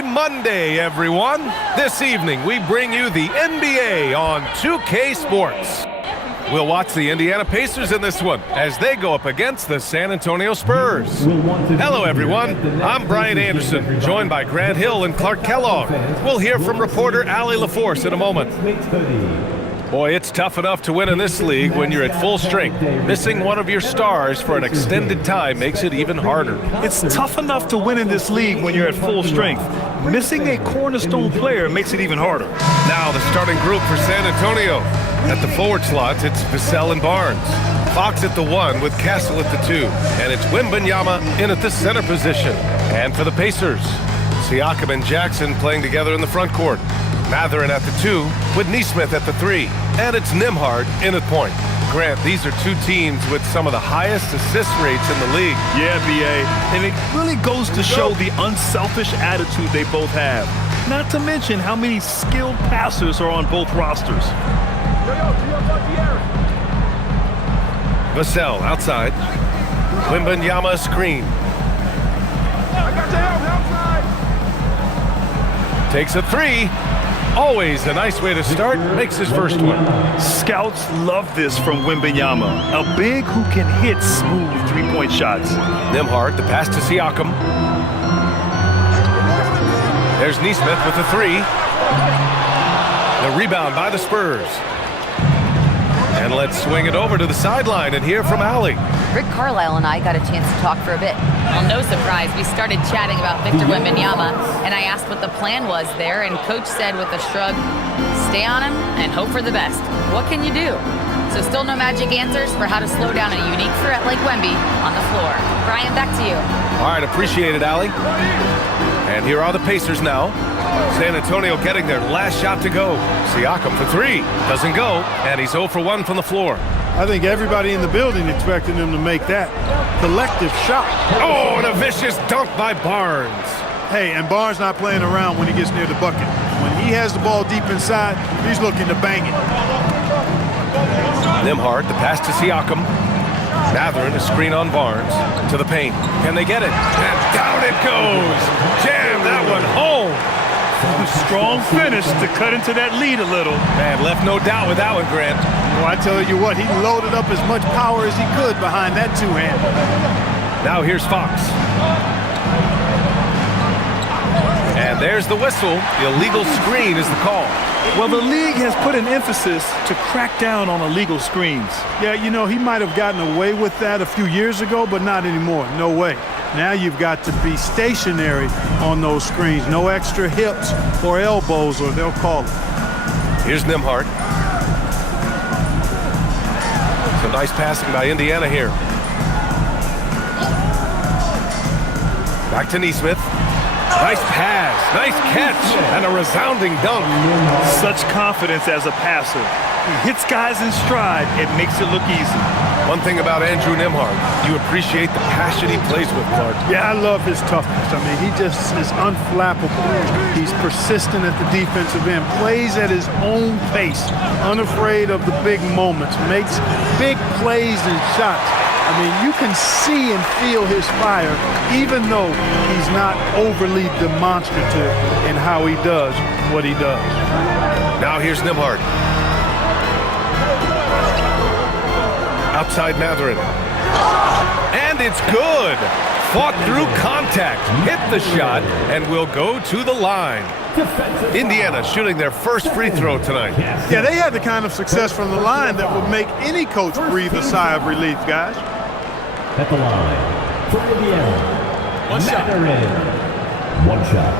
Happy Monday, everyone. This evening, we bring you the NBA on 2K Sports. We'll watch the Indiana Pacers in this one as they go up against the San Antonio Spurs. Hello, everyone. I'm Brian Anderson, joined by Grant Hill and Clark Kellogg. We'll hear from reporter Allie LaForce in a moment. Boy, it's tough enough to win in this league when you're at full strength. Missing one of your stars for an extended time makes it even harder. It's tough enough to win in this league when you're at full strength. Missing a cornerstone player makes it even harder. Now the starting group for San Antonio. At the forward slots, it's Vassell and Barnes. Fox at the 1 with Castle at the 2. And it's Wembanyama in at the center position. And for the Pacers, Siakam and Jackson playing together in the front court. Mathurin at the 2 with Nesmith at the 3. And it's Nembhard in at point. Grant, these are two teams with some of the highest assist rates in the league. Yeah, B.A. And it really goes to show the unselfish attitude they both have. Not to mention how many skilled passers are on both rosters. Vassell outside. Wembanyama screen. Takes a 3. Always a nice way to start. Makes his first one. Scouts love this from Wembanyama. A big who can hit smooth three-point shots. Nembhard, the pass to Siakam. There's Nesmith with the 3. The rebound by the Spurs. And let's swing it over to the sideline and hear from Allie. Rick Carlisle and I got a chance to talk for a bit. Well, no surprise. We started chatting about Victor Wembanyama, and I asked what the plan was there, and Coach said with a shrug, stay on him and hope for the best. What can you do? So still no magic answers for how to slow down a unique threat like Wemby on the floor. Brian, back to you. All right, appreciate it, Allie. And here are the Pacers now. San Antonio getting their last shot to go. Siakam for 3. Doesn't go, and he's 0 for 1 from the floor. I think everybody in the building expected him to make that collective shot. Oh, and a vicious dunk by Barnes. Hey, and Barnes not playing around when he gets near the bucket. When he has the ball deep inside, he's looking to bang it. Nembhard, the pass to Siakam. Mathurin, a screen on Barnes. To the paint. Can they get it? And down it goes. Jam that one home. A strong finish to cut into that lead a little. Man, left no doubt with that one, Grant. Well, I tell you what, he loaded up as much power as he could behind that two-hand. Now here's Fox. And there's the whistle. The illegal screen is the call. Well, the league has put an emphasis to crack down on illegal screens. Yeah, you know, he might have gotten away with that a few years ago, but not anymore. No way. Now you've got to be stationary on those screens. No extra hips or elbows, or they'll call it. Here's Nembhard. Some nice passing by Indiana here. Back to Nesmith. Nice pass, nice catch, and a resounding dunk. Such confidence as a passer. He hits guys in stride. It makes it look easy. One thing about Andrew Nembhard, you appreciate the passion he plays with, Clark. Yeah, I love his toughness. I mean, he just is unflappable. He's persistent at the defensive end, plays at his own pace, unafraid of the big moments, makes big plays and shots. I mean, you can see and feel his fire, even though he's not overly demonstrative in how he does what he does. Now here's Nembhard. Outside Mathurin. And it's good. Fought through contact, hit the shot, and will go to the line. Indiana shooting their first free throw tonight. Yeah, they had the kind of success from the line that would make any coach breathe a sigh of relief, guys. At the line, for Indiana, One shot. One shot.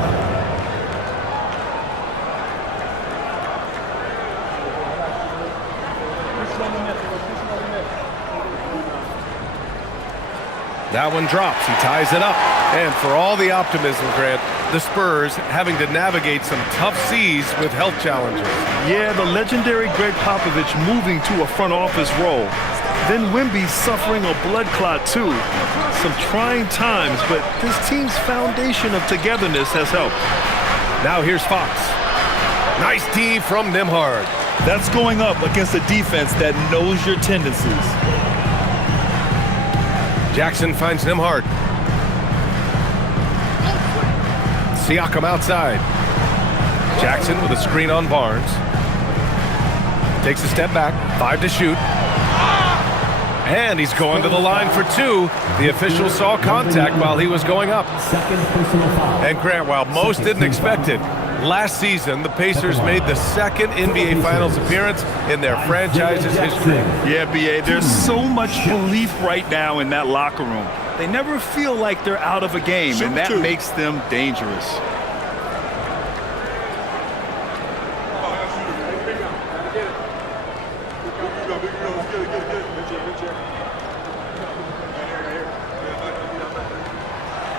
That one drops. He ties it up. And for all the optimism, Grant, the Spurs having to navigate some tough seas with health challenges. Yeah, the legendary Greg Popovich moving to a front office role. Then Wemby suffering a blood clot too. Some trying times, but this team's foundation of togetherness has helped. Now here's Fox. Nice D from Nembhard. That's going up against a defense that knows your tendencies. Siakam outside. Jackson with a screen on Barnes. Takes a step back, 5 to shoot. And he's going to the line for 2. The official saw contact while he was going up. Second personal foul. And Grant, while most didn't expect it, last season the Pacers made the second NBA Finals appearance in their franchise's history. Yeah, B.A., there's so much belief right now in that locker room. They never feel like they're out of a game, and that makes them dangerous.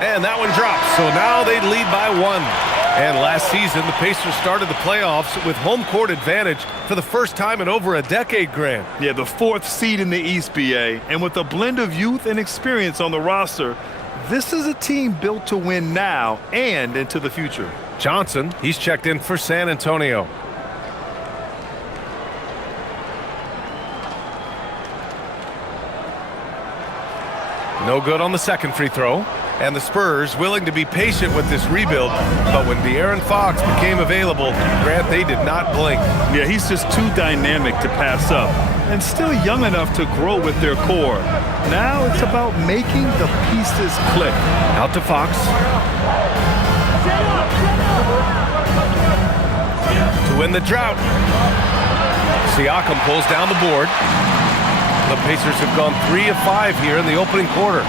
And that one drops, so now they lead by 1. And last season, the Pacers started the playoffs with home court advantage for the first time in over a decade, Grant. Yeah, the 4th seed in the East, B.A., and with a blend of youth and experience on the roster, this is a team built to win now and into the future. Johnson, he's checked in for San Antonio. No good on the second free throw. And the Spurs willing to be patient with this rebuild, but when De'Aaron Fox became available, Grant, they did not blink. Yeah, he's just too dynamic to pass up and still young enough to grow with their core. Now it's about making the pieces click. Out to Fox. To win the drought. Siakam pulls down the board. The Pacers have gone 3 of 5 here in the opening quarter.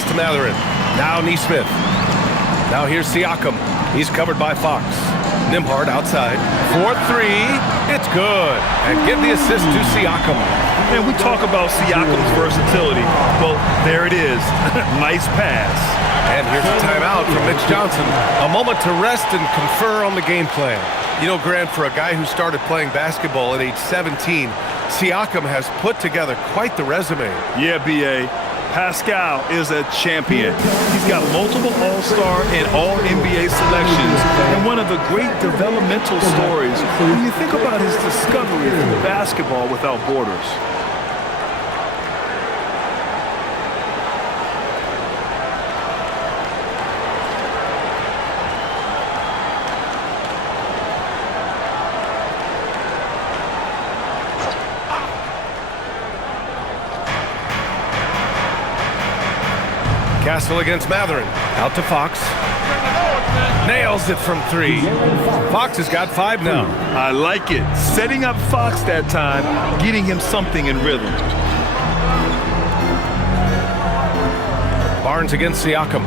To Matherin. Now Nesmith. Now here's Siakam. He's covered by Fox. Nembhard outside. 4-3. It's good. And give the assist to Siakam. And we talk about Siakam's versatility. Well, there it is. Nice pass. And here's a timeout from Mitch Johnson. A moment to rest and confer on the game plan. You know, Grant, for a guy who started playing basketball at age 17, Siakam has put together quite the resume. Yeah, B.A. Pascal is a champion. He's got multiple All-Star and All-NBA selections, and one of the great developmental stories when you think about his discovery through basketball without borders. Castle against Matherin. Out to Fox. Nails it from 3. Fox has got 5 now. I like it. Setting up Fox that time, getting him something in rhythm. Barnes against Siakam.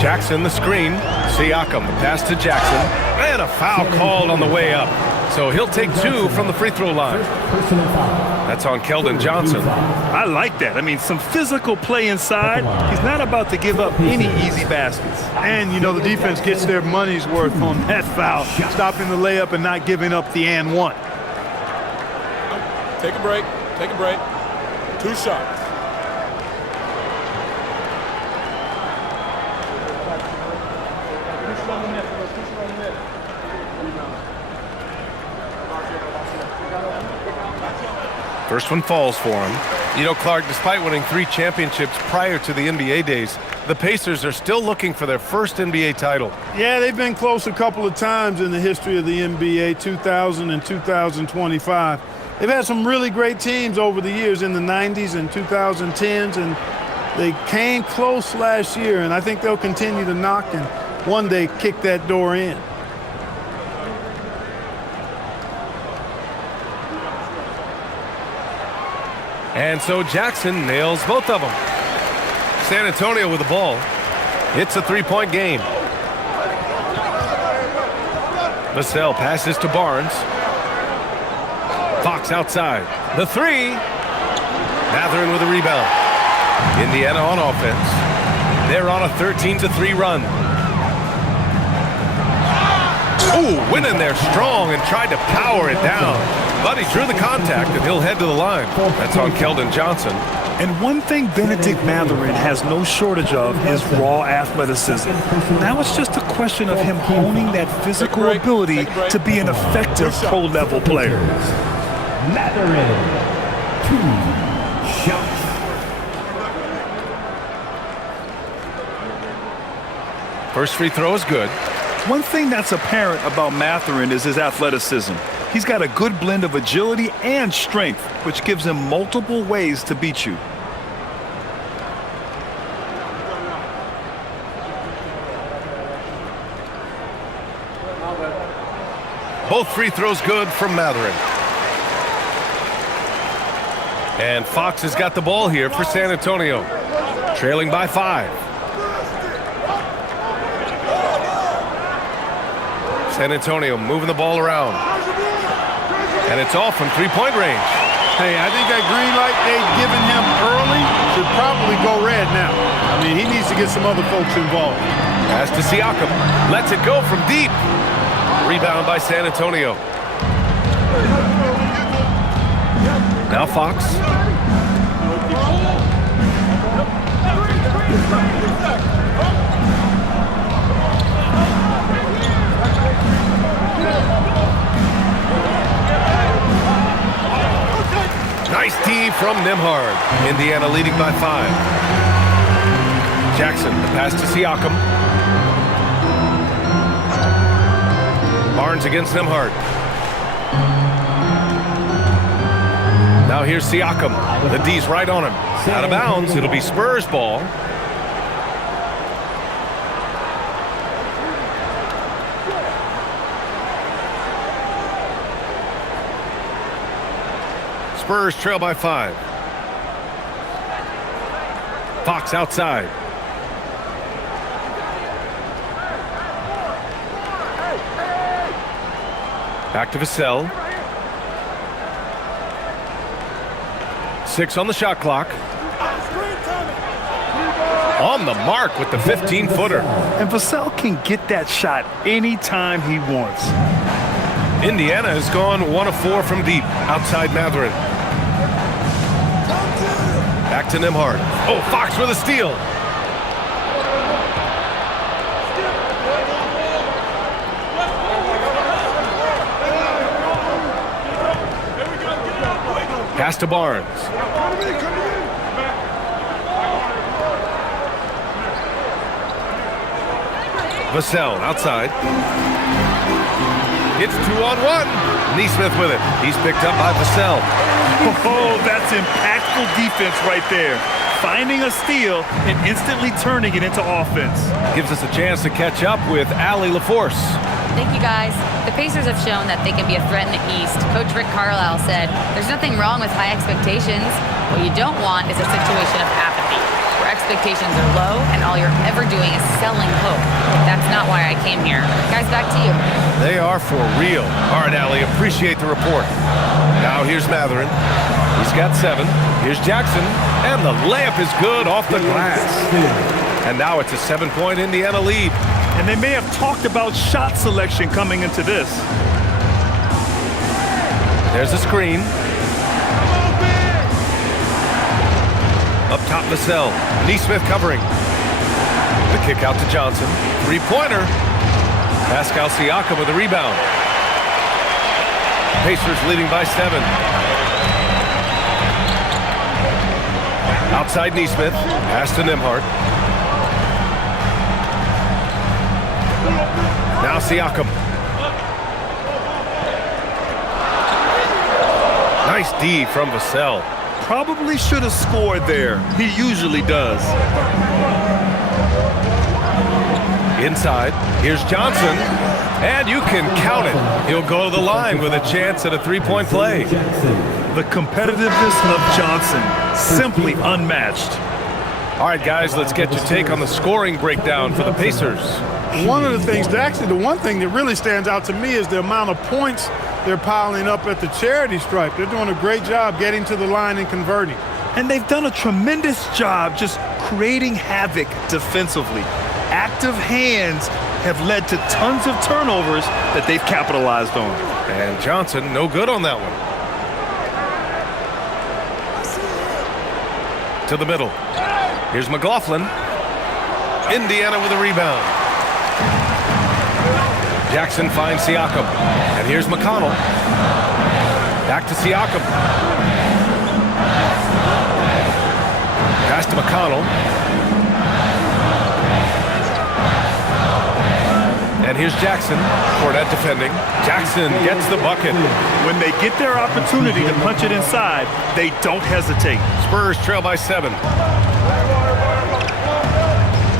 Jackson the screen. Siakam the pass to Jackson. And a foul called on the way up. So he'll take 2 from the free throw line. That's on Keldon Johnson. I like that. I mean, some physical play inside. He's not about to give up any easy baskets. And, you know, the defense gets their money's worth on that foul, stopping the layup and not giving up the and 1. Take a break. Take a break. 2 shots. First one falls for him. You know, Clark, despite winning 3 championships prior to the NBA days, the Pacers are still looking for their first NBA title. Yeah, they've been close a couple of times in the history of the NBA, 2000 and 2025. They've had some really great teams over the years in the 90s and 2010s, and they came close last year, and I think they'll continue to knock and one day kick that door in. And so Jackson nails both of them. San Antonio with the ball. It's a 3-point game. Vassell passes to Barnes. Fox outside. The 3. Matherin with a rebound. Indiana on offense. They're on a 13-3 run. Ooh, went in there strong and tried to power it down. But he drew the contact, and he'll head to the line. That's on Keldon Johnson. And one thing Benedict Matherin has no shortage of is raw athleticism. Now it's just a question of him honing that physical ability to be an effective pro-level player. Matherin, 2 shots. First free throw is good. One thing that's apparent about Mathurin is his athleticism. He's got a good blend of agility and strength, which gives him multiple ways to beat you. Both free throws good from Mathurin. And Fox has got the ball here for San Antonio. Trailing by 5. San Antonio moving the ball around. And it's off from three-point range. Hey, I think that green light they've given him early should probably go red now. I mean, he needs to get some other folks involved. Pass to Siakam. Lets it go from deep. Rebound by San Antonio. Now Fox. Nice D from Nembhard. Indiana leading by 5. Jackson, the pass to Siakam. Barnes against Nembhard. Now here's Siakam. The D's right on him. Out of bounds. It'll be Spurs ball. Spurs trail by 5. Fox outside. Back to Vassell. 6 on the shot clock. On the mark with the 15-footer. And Vassell can get that shot anytime he wants. Indiana has gone 1 of 4 from deep. Outside Mathurin. Back to Nembhard. Oh, Fox with a steal. Pass to Barnes. Vassell outside. It's 2-on-1. Nesmith with it. He's picked up by Vassell. Oh, that's impactful defense right there. Finding a steal and instantly turning it into offense. Gives us a chance to catch up with Allie LaForce. Thank you, guys. The Pacers have shown that they can be a threat in the East. Coach Rick Carlisle said, there's nothing wrong with high expectations. What you don't want is a situation of apathy, where expectations are low and all you're ever doing is selling hope. That's not why I came here. Guys, back to you. They are for real. All right, Allie, appreciate the report. Now here's Mathurin. He's got 7. Here's Jackson. And the layup is good off the glass. And now it's a 7-point Indiana lead. And they may have talked about shot selection coming into this. There's a screen. Up top, Vassell. Nesmith covering. The kick out to Johnson. 3-pointer. Pascal Siakam with a rebound. Pacers leading by 7. Outside Nesmith. Pass to Nembhard. Now Siakam. Nice D from Vassell. Probably should have scored there. He usually does. Inside. Here's Johnson. And you can count it. He'll go to the line with a chance at a 3-point play. The competitiveness of Johnson, simply unmatched. All right, guys, let's get your take on the scoring breakdown for the Pacers. One of the things, actually, the one thing that really stands out to me is the amount of points they're piling up at the charity stripe. They're doing a great job getting to the line and converting. And they've done a tremendous job just creating havoc defensively. Active hands have led to tons of turnovers that they've capitalized on. And Johnson, no good on that one. To the middle. Here's McLaughlin. Indiana with a rebound. Jackson finds Siakam. And here's McConnell. Back to Siakam. Pass to McConnell. And here's Jackson. Cornette defending. Jackson gets the bucket. When they get their opportunity to punch it inside, they don't hesitate. Spurs trail by 7.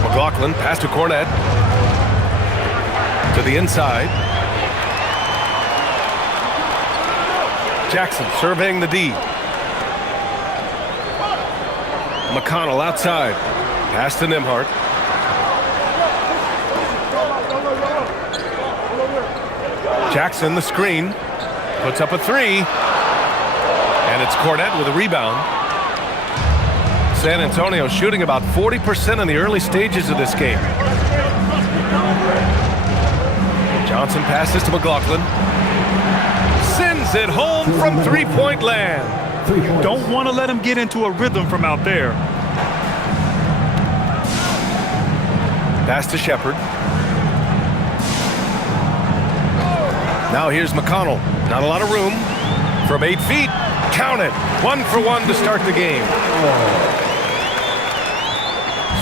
McLaughlin pass to Cornette. To the inside. Jackson surveying the D. McConnell outside. Pass to Nembhard. Jackson the screen. Puts up a 3. And it's Cornette with a rebound. San Antonio shooting about 40% in the early stages of this game. Johnson passes to McLaughlin. Sends it home from three-point land. Don't want to let him get into a rhythm from out there. Pass to Shepherd. Now here's McConnell. Not a lot of room. From 8 feet. Count it. 1 for 1 to start the game.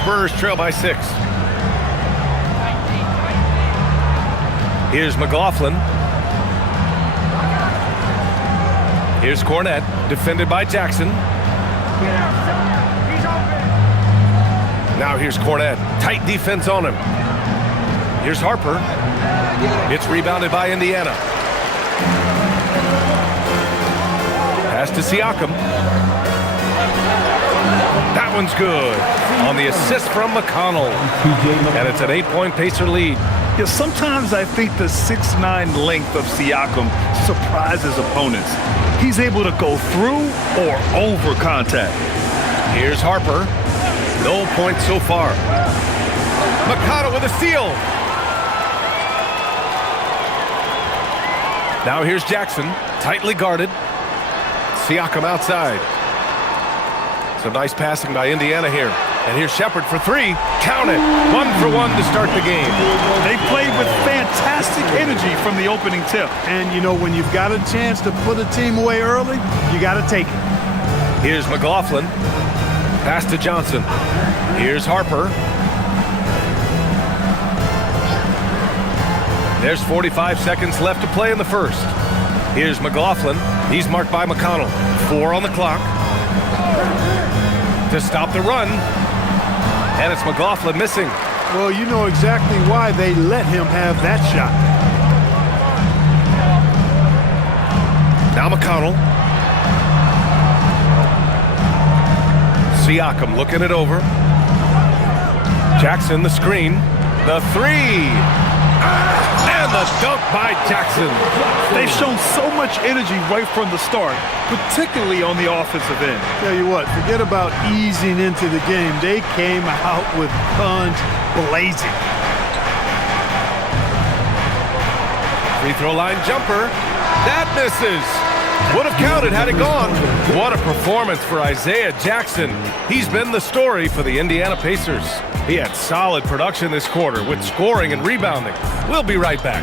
Spurs trail by 6. Here's McLaughlin. Here's Cornette, defended by Jackson. Now here's Cornette. Tight defense on him. Here's Harper. It's rebounded by Indiana. Pass to Siakam. That one's good. On the assist from McConnell. And it's an 8-point Pacer lead. Yeah, sometimes I think the 6'9" length of Siakam surprises opponents. He's able to go through or over contact. Here's Harper. No points so far. McConnell with a steal. Now here's Jackson, tightly guarded. Siakam outside. Some nice passing by Indiana here. And here's Shepherd for 3. Count it. 1 for 1 to start the game. They played with fantastic energy from the opening tip. And, you know, when you've got a chance to put a team away early, you got to take it. Here's McLaughlin. Pass to Johnson. Here's Harper. There's 45 seconds left to play in the first. Here's McLaughlin. He's marked by McConnell. 4 on the clock. To stop the run. And it's McLaughlin missing. Well, you know exactly why they let him have that shot. Now McConnell. Siakam looking it over. Jackson the screen. The 3. And the dunk by Jackson. They've shown so much energy right from the start, particularly on the offensive end. Tell you what, forget about easing into the game. They came out with guns blazing. Free throw line jumper. That misses. Would have counted had it gone. What a performance for Isaiah Jackson. He's been the story for the Indiana Pacers. He had solid production this quarter with scoring and rebounding. We'll be right back.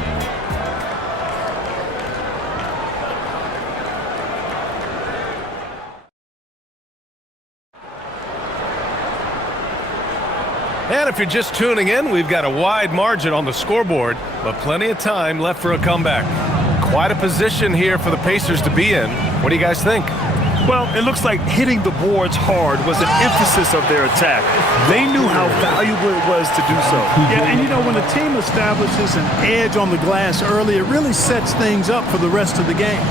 And if you're just tuning in, we've got a wide margin on the scoreboard, but plenty of time left for a comeback. Quite a position here for the Pacers to be in. What do you guys think? Well, it looks like hitting the boards hard was an emphasis of their attack. They knew how valuable it was to do so. Yeah, and you know, when a team establishes an edge on the glass early, it really sets things up for the rest of the game.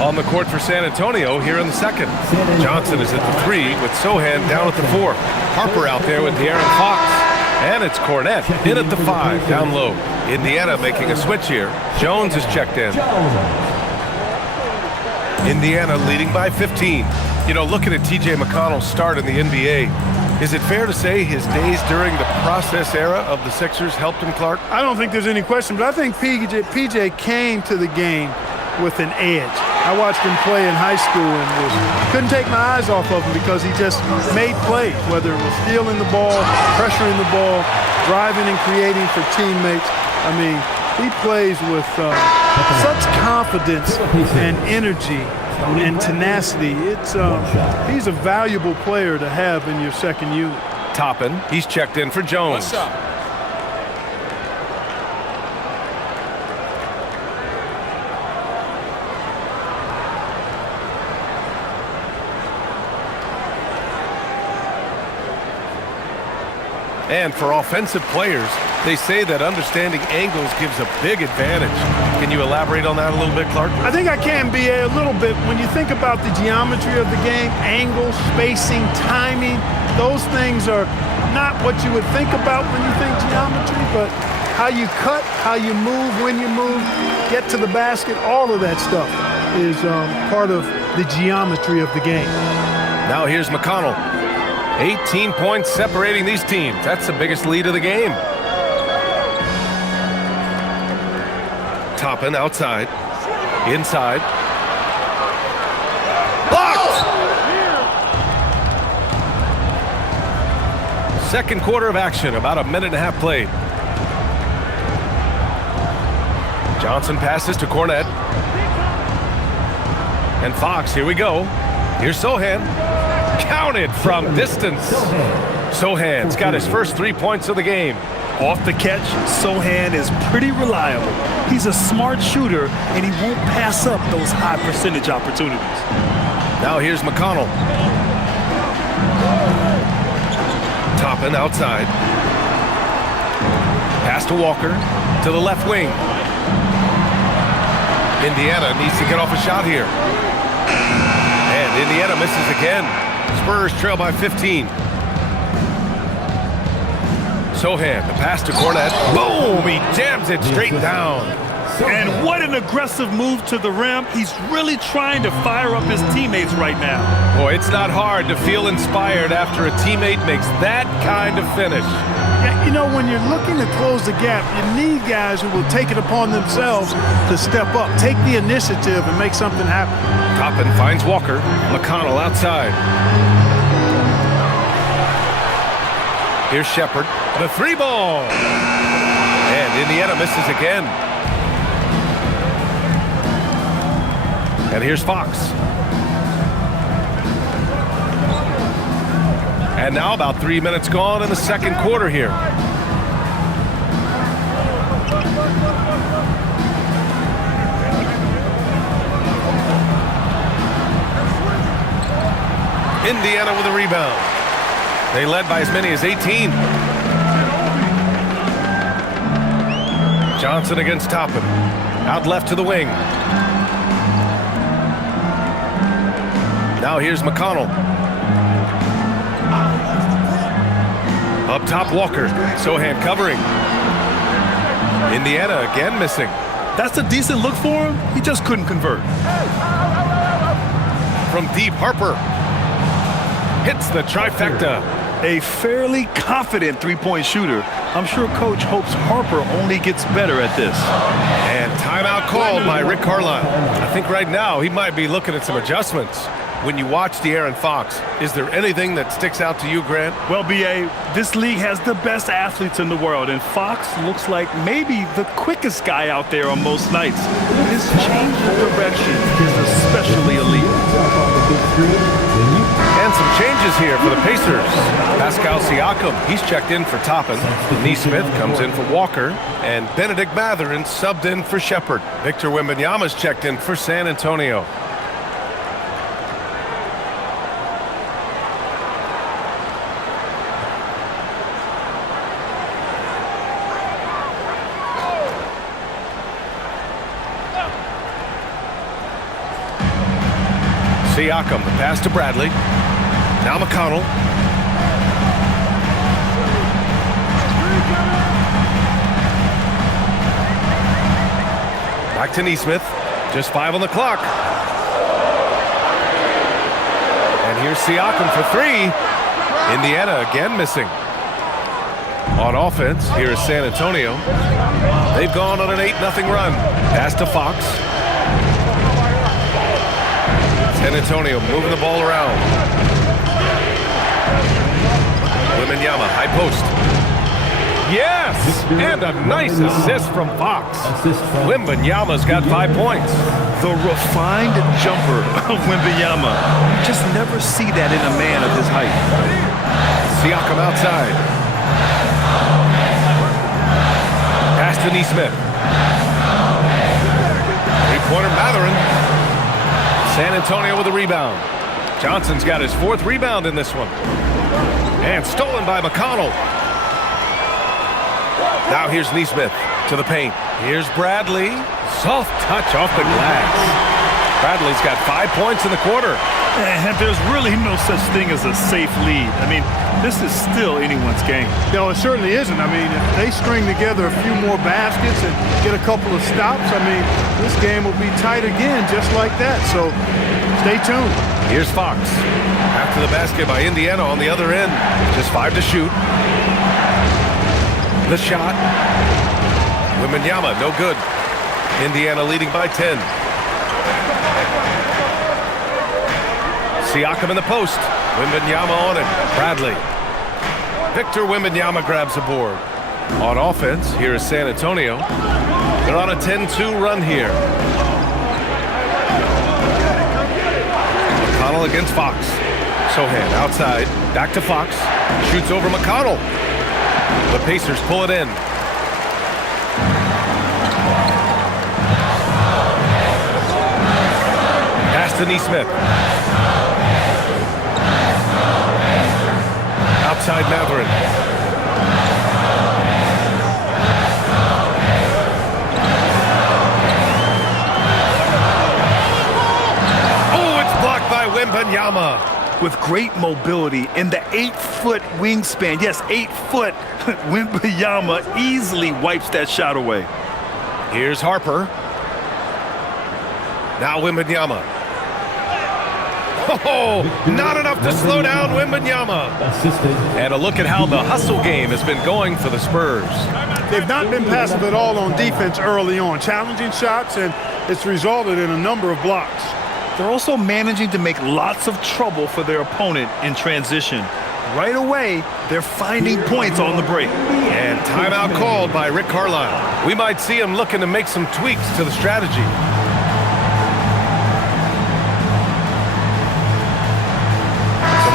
On the court for San Antonio here in the second. Johnson is at the 3 with Sohan down at the 4. Harper out there with De'Aaron Fox. And it's Cornette in at the 5 down low. Indiana making a switch here. Jones is checked in. Indiana leading by 15. You know, looking at TJ McConnell's start in the NBA, is it fair to say his days during the process era of the Sixers helped him, Clark? I don't think there's any question, but I think PJ came to the game with an edge. I watched him play in high school and couldn't take my eyes off of him because he just made plays, whether it was stealing the ball, pressuring the ball, driving and creating for teammates. I mean, he plays with such confidence and energy and tenacity. He's a valuable player to have in your second unit. Toppin, he's checked in for Jones. And for offensive players, they say that understanding angles gives a big advantage. Can you elaborate on that a little bit, Clark? I think I can, BA, a little bit. When you think about the geometry of the game, angles, spacing, timing, those things are not what you would think about when you think geometry, but how you cut, how you move, when you move, get to the basket, all of that stuff is part of the geometry of the game. Now here's McConnell. 18 points separating these teams. That's the biggest lead of the game. Toppin outside. Inside. Blocked! Second quarter of action. About a minute and a half played. Johnson passes to Cornette. And Fox, here we go. Here's Sohan. Counted from distance. Sohan's got his first 3 points of the game. Off the catch, Sohan is pretty reliable. He's a smart shooter, and he won't pass up those high percentage opportunities. Now here's McConnell. Toppin outside. Pass to Walker to the left wing. Indiana needs to get off a shot here. And Indiana misses again. Spurs trail by 15. Sohan, the pass to Cornette. Boom! He jams it straight down. And what an aggressive move to the rim. He's really trying to fire up his teammates right now. Boy, it's not hard to feel inspired after a teammate makes that kind of finish. Yeah, you know, when you're looking to close the gap, you need guys who will take it upon themselves to step up, take the initiative, and make something happen. Toppin finds Walker. McConnell outside. Here's Shepard. The three ball. And Indiana misses again. And here's Fox. And now about 3 minutes gone in the second quarter here. Indiana with a rebound. They led by as many as 18. Johnson against Toppin. Out left to the wing. Now here's McConnell. Up top, Walker. Sohan covering. Indiana again missing. That's a decent look for him. He just couldn't convert. From deep, Harper hits the trifecta. A fairly confident three-point shooter. I'm sure Coach hopes Harper only gets better at this. And timeout called by Rick Carlisle. I think right now he might be looking at some adjustments. When you watch De'Aaron Fox, is there anything that sticks out to you, Grant? Well, B.A., this league has the best athletes in the world, and Fox looks like maybe the quickest guy out there on most nights. His change of direction is especially elite. And some changes here for the Pacers. Pascal Siakam, he's checked in for Toppin. Nesmith comes in for Walker. And Benedict Mathurin subbed in for Shepard. Victor Wembanyama's checked in for San Antonio. Siakam, the pass to Bradley. Now McConnell. Back to Nesmith. Just 5 on the clock. And here's Siakam for 3. Indiana again missing. On offense, here is San Antonio. They've gone on an 8-0 run. Pass to Fox. San Antonio moving the ball around. Wembanyama, high post. Yes! And a nice assist from Fox. Wembanyama's got 5 points. The refined jumper of Wembanyama. You just never see that in a man of his height. Siakam outside. Pass to Nesmith. Three-pointer Mathurin. San Antonio with a rebound. Johnson's got his 4th rebound in this one. And stolen by McConnell. Now here's Neesmith to the paint. Here's Bradley. Soft touch off the glass. Bradley's got 5 points in the quarter. And there's really no such thing as a safe lead. I mean, this is still anyone's game. No, it certainly isn't. I mean, if they string together a few more baskets and get a couple of stops, I mean, this game will be tight again just like that. So stay tuned. Here's Fox. After the basket by Indiana on the other end. Just 5 to shoot. The shot. Wembanyama, no good. Indiana leading by 10. Siakam in the post. Wembanyama on it. Bradley. Victor Wembanyama grabs the board. On offense, here is San Antonio. They're on a 10-2 run here. McConnell against Fox. Sohan outside. Back to Fox. Shoots over McConnell. The Pacers pull it in. Pass to Neesmith. Outside Matherin. Oh, it's blocked by Wembanyama. With great mobility in the 8-foot wingspan. Yes, 8 foot. Wembanyama easily wipes that shot away. Here's Harper. Now Wembanyama. Oh, not enough to slow down Wembanyama. And a look at how the hustle game has been going for the Spurs. They've not been passive at all on defense early on. Challenging shots, and it's resulted in a number of blocks. They're also managing to make lots of trouble for their opponent in transition. Right away, they're finding points on the break. And timeout called by Rick Carlisle. We might see him looking to make some tweaks to the strategy.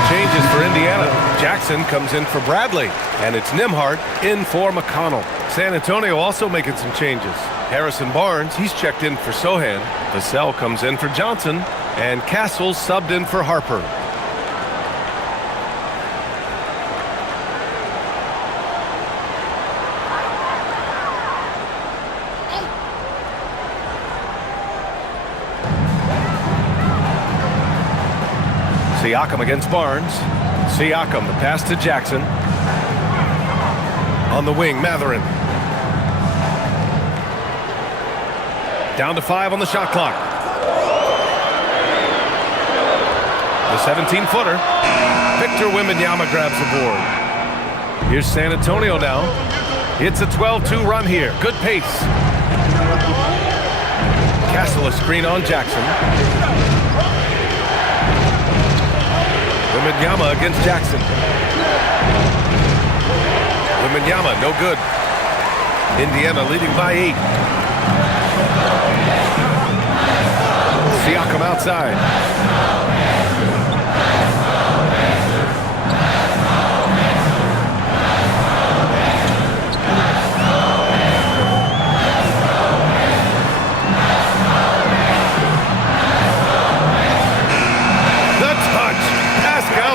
Changes for Indiana. Jackson comes in for Bradley, and it's Nembhard in for McConnell. San Antonio also making some changes. Harrison Barnes, he's checked in for Sohan. Vassell comes in for Johnson, and Castle subbed in for Harper. Siakam against Barnes. Siakam, the pass to Jackson. On the wing, Matherin. Down to 5 on the shot clock. The 17-footer. Victor Wembanyama grabs the board. Here's San Antonio now. It's a 12-2 run here. Good pace. Castle a screen on Jackson. Wembanyama against Jackson. Wembanyama, no good. Indiana leading by 8. Siakam outside.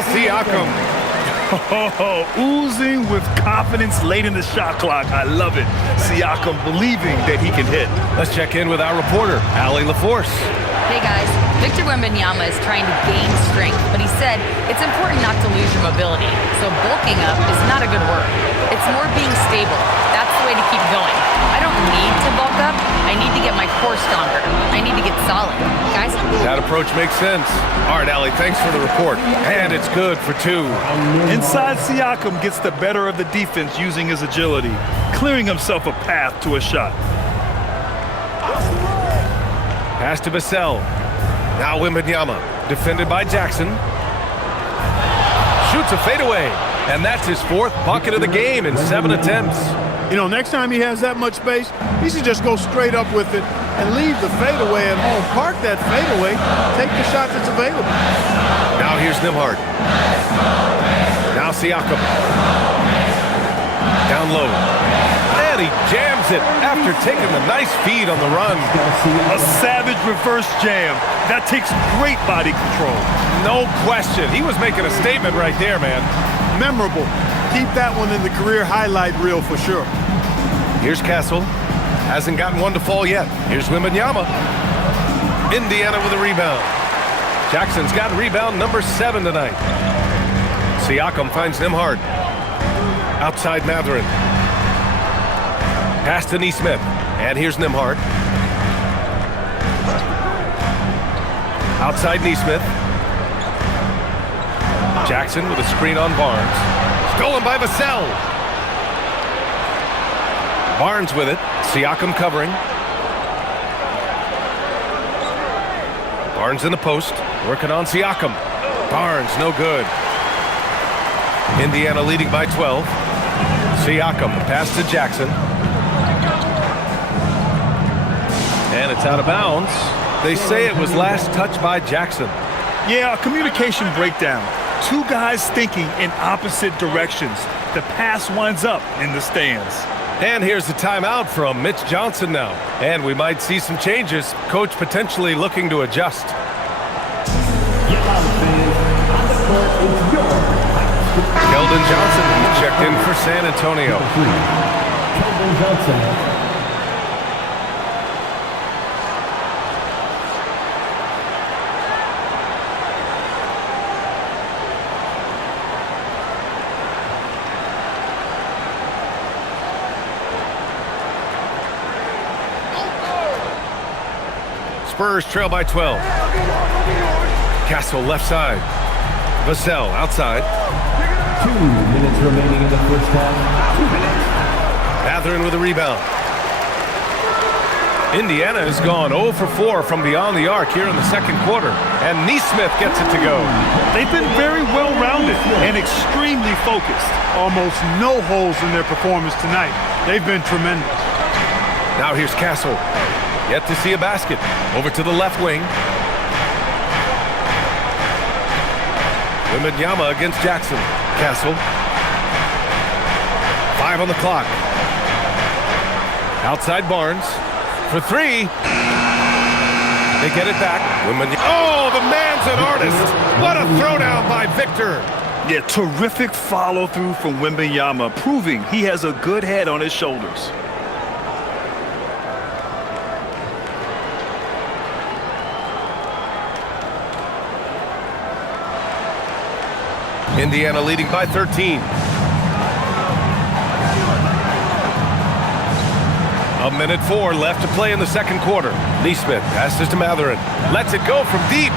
Siakam. Oh, oozing with confidence late in the shot clock. I love it. Siakam believing that he can hit. Let's check in with our reporter, Allie LaForce. Hey guys, Victor Wembanyama is trying to gain strength, but he said it's important not to lose your mobility. So bulking up is not a good word. It's more being stable. That's the way to keep going. I don't need to bulk up. I need to get my core stronger. I need to get solid. Guys? That approach makes sense. All right, Allie, thanks for the report. And it's good for 2. Inside, Siakam gets the better of the defense using his agility, clearing himself a path to a shot. Pass to Vassell. Now Wembanyama, defended by Jackson. Shoots a fadeaway, and that's his 4th bucket of the game in 7 attempts. You know, next time he has that much space, he should just go straight up with it and leave the fadeaway at home. Park that fadeaway, take the shot that's available. Now here's Nembhard. Now Siakam. Down low. And he jams it after taking the nice feed on the run. A savage reverse jam. That takes great body control. No question. He was making a statement right there, man. Memorable. Keep that one in the career highlight reel for sure. Here's Castle. Hasn't gotten one to fall yet. Here's Wembanyama. Indiana with a rebound. Jackson's got rebound number 7 tonight. Siakam finds Nembhard. Outside Mathurin. Pass to Nesmith. And here's Nembhard. Outside Nesmith. Jackson with a screen on Barnes. Stolen by Vassell. Barnes with it. Siakam covering. Barnes in the post. Working on Siakam. Barnes no good. Indiana leading by 12. Siakam pass to Jackson. And it's out of bounds. They say it was last touched by Jackson. Yeah, a communication breakdown. Two guys thinking in opposite directions. The pass winds up in the stands. And here's the timeout from Mitch Johnson now. And we might see some changes. Coach potentially looking to adjust. Keldon Johnson checked in for San Antonio. Keldon Johnson. Spurs trail by 12. Castle left side. Vassell outside. 2 minutes remaining in the first half. 2 minutes. Mathurin with a rebound. Indiana has gone 0 for 4 from beyond the arc here in the second quarter. And Nesmith gets it to go. They've been very well-rounded and extremely focused. Almost no holes in their performance tonight. They've been tremendous. Now here's Castle. Yet to see a basket. Over to the left wing. Wembanyama against Jackson. Castle. 5 on the clock. Outside Barnes. For 3. They get it back. Oh, the man's an artist. What a throwdown by Victor. Yeah, terrific follow-through from Wembanyama, proving he has a good head on his shoulders. Indiana leading by 13. A minute 4 left to play in the second quarter. Nesmith passes to Mathurin. Lets it go from deep.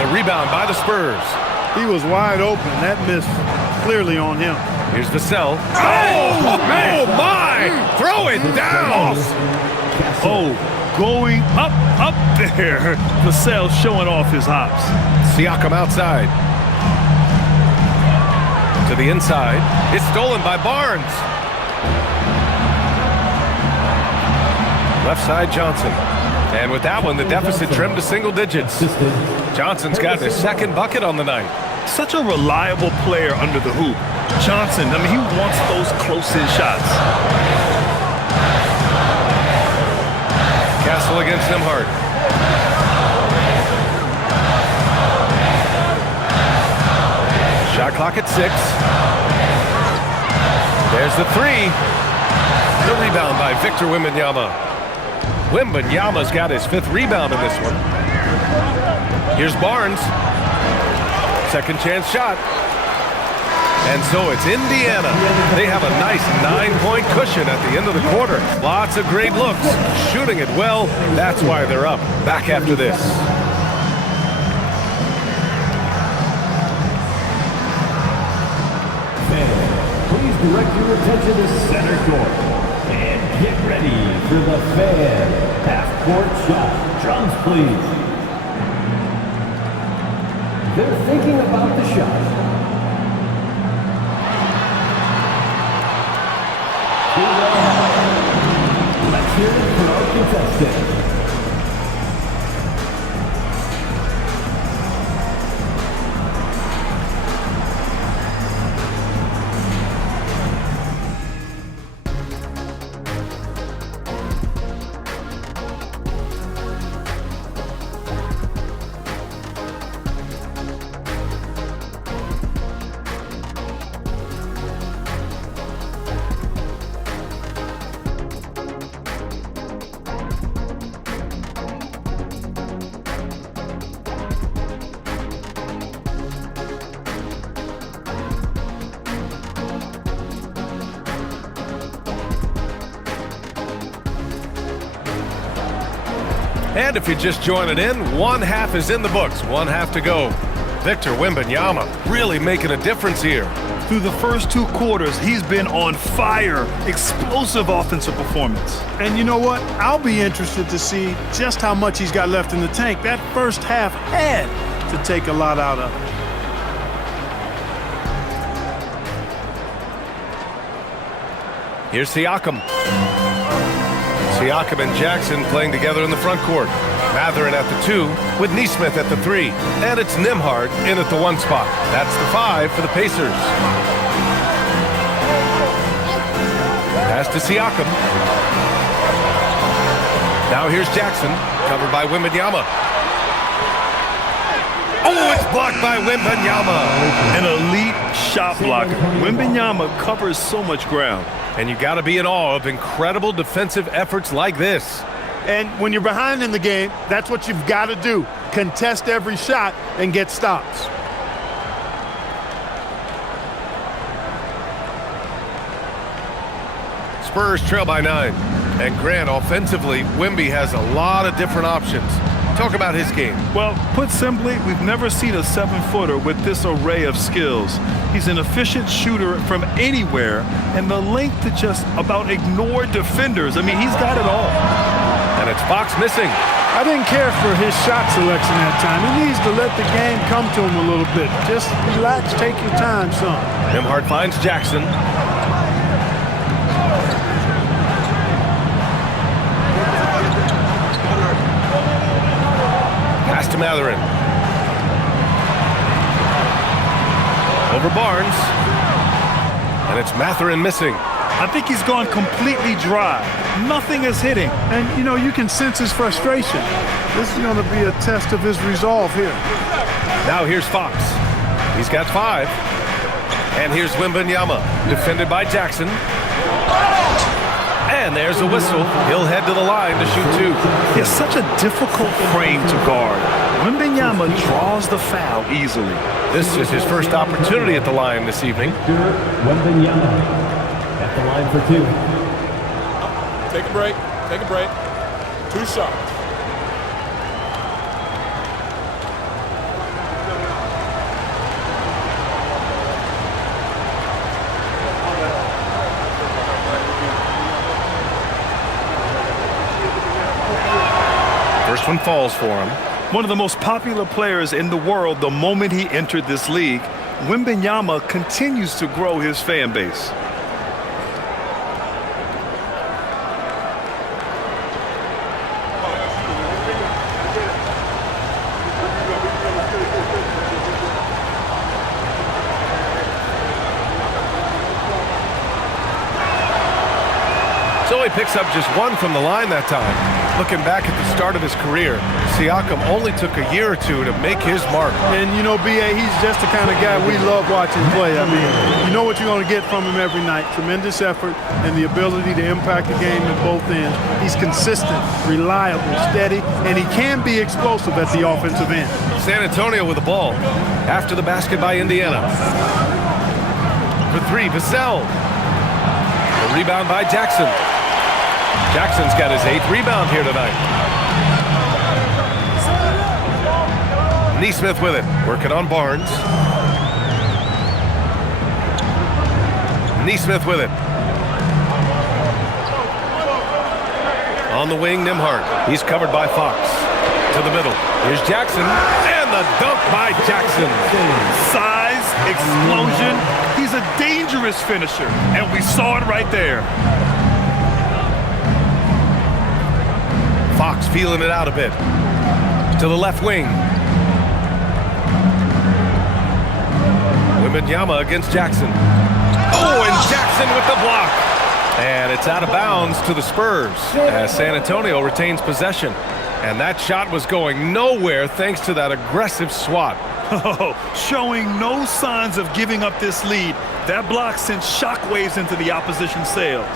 The rebound by the Spurs. He was wide open. That miss clearly on him. Here's Vassell. Oh, man! Oh, my! Throw it down! Oh, going up there. Vassell showing off his hops. Siakam outside. To the inside. It's stolen by Barnes. Left side Johnson. And with that one, the deficit trimmed to single digits. Johnson's got his second bucket on the night. Such a reliable player under the hoop. Johnson, I mean, he wants those close-in shots. Castle against Nembhard. Shot clock at 6. There's the 3. The rebound by Victor Wembanyama. Wembanyama's got his 5th rebound in this one. Here's Barnes. Second chance shot. And so it's Indiana. They have a nice 9-point cushion at the end of the quarter. Lots of great looks. Shooting it well. That's why they're up. Back after this. Please direct your attention to center court. And get ready for the fan half-court shot. Drums, please. They're thinking about the shot. Let's hear it for our contestant. And if you're just joining in, one half is in the books, one half to go. Victor Wembanyama really making a difference here. Through the first 2 quarters, he's been on fire. Explosive offensive performance. And you know what? I'll be interested to see just how much he's got left in the tank. That first half had to take a lot out of it. Here's Siakam. Siakam and Jackson playing together in the front court. Mathurin at the 2 with Nesmith at the 3. And it's Nembhard in at the 1 spot. That's the 5 for the Pacers. Pass to Siakam. Now here's Jackson, covered by Wembanyama. Oh, it's blocked by Wembanyama. An elite shot blocker. Wembanyama covers so much ground. And you got to be in awe of incredible defensive efforts like this. And when you're behind in the game, that's what you've got to do. Contest every shot and get stops. Spurs trail by 9. And Grant, offensively, Wemby has a lot of different options. Talk about his game. Well, put simply, we've never seen a 7-footer with this array of skills. He's an efficient shooter from anywhere, and the length to just about ignore defenders. I mean, he's got it all. And it's Fox missing. I didn't care for his shot selection that time. He needs to let the game come to him a little bit. Just relax, take your time, son. Nembhard finds Jackson. Pass to Mathurin. Over Barnes. And it's Mathurin missing. I think he's gone completely dry. Nothing is hitting. And, you know, you can sense his frustration. This is going to be a test of his resolve here. Now here's Fox. He's got 5. And here's Wembanyama, defended by Jackson. And there's a whistle. He'll head to the line to shoot 2. He has such a difficult frame to guard. Wembanyama draws the foul easily. This is his first opportunity at the line this evening. Wembanyama at the line for 2. Take a break. Take a break. 2 shots. First one falls for him. One of the most popular players in the world the moment he entered this league, Wembanyama continues to grow his fan base. So he picks up just 1 from the line that time. Looking back at the start of his career, Siakam only took a year or 2 to make his mark. And, you know, B.A., he's just the kind of guy we love watching play. I mean, you know what you're going to get from him every night. Tremendous effort and the ability to impact the game at both ends. He's consistent, reliable, steady, and he can be explosive at the offensive end. San Antonio with the ball. After the basket by Indiana. For 3, Vassell. The rebound by Jackson. Jackson's got his 8th rebound here tonight. Nesmith with it, working on Barnes. Nesmith with it. On the wing, Nembhard. He's covered by Fox. To the middle. Here's Jackson. And the dunk by Jackson. Size, explosion. He's a dangerous finisher, and we saw it right there. Fox feeling it out a bit. To the left wing. Wembanyama against Jackson. Oh, and Jackson with the block. And it's out of bounds to the Spurs as San Antonio retains possession. And that shot was going nowhere thanks to that aggressive swat. Oh, showing no signs of giving up this lead. That block sent shockwaves into the opposition sails.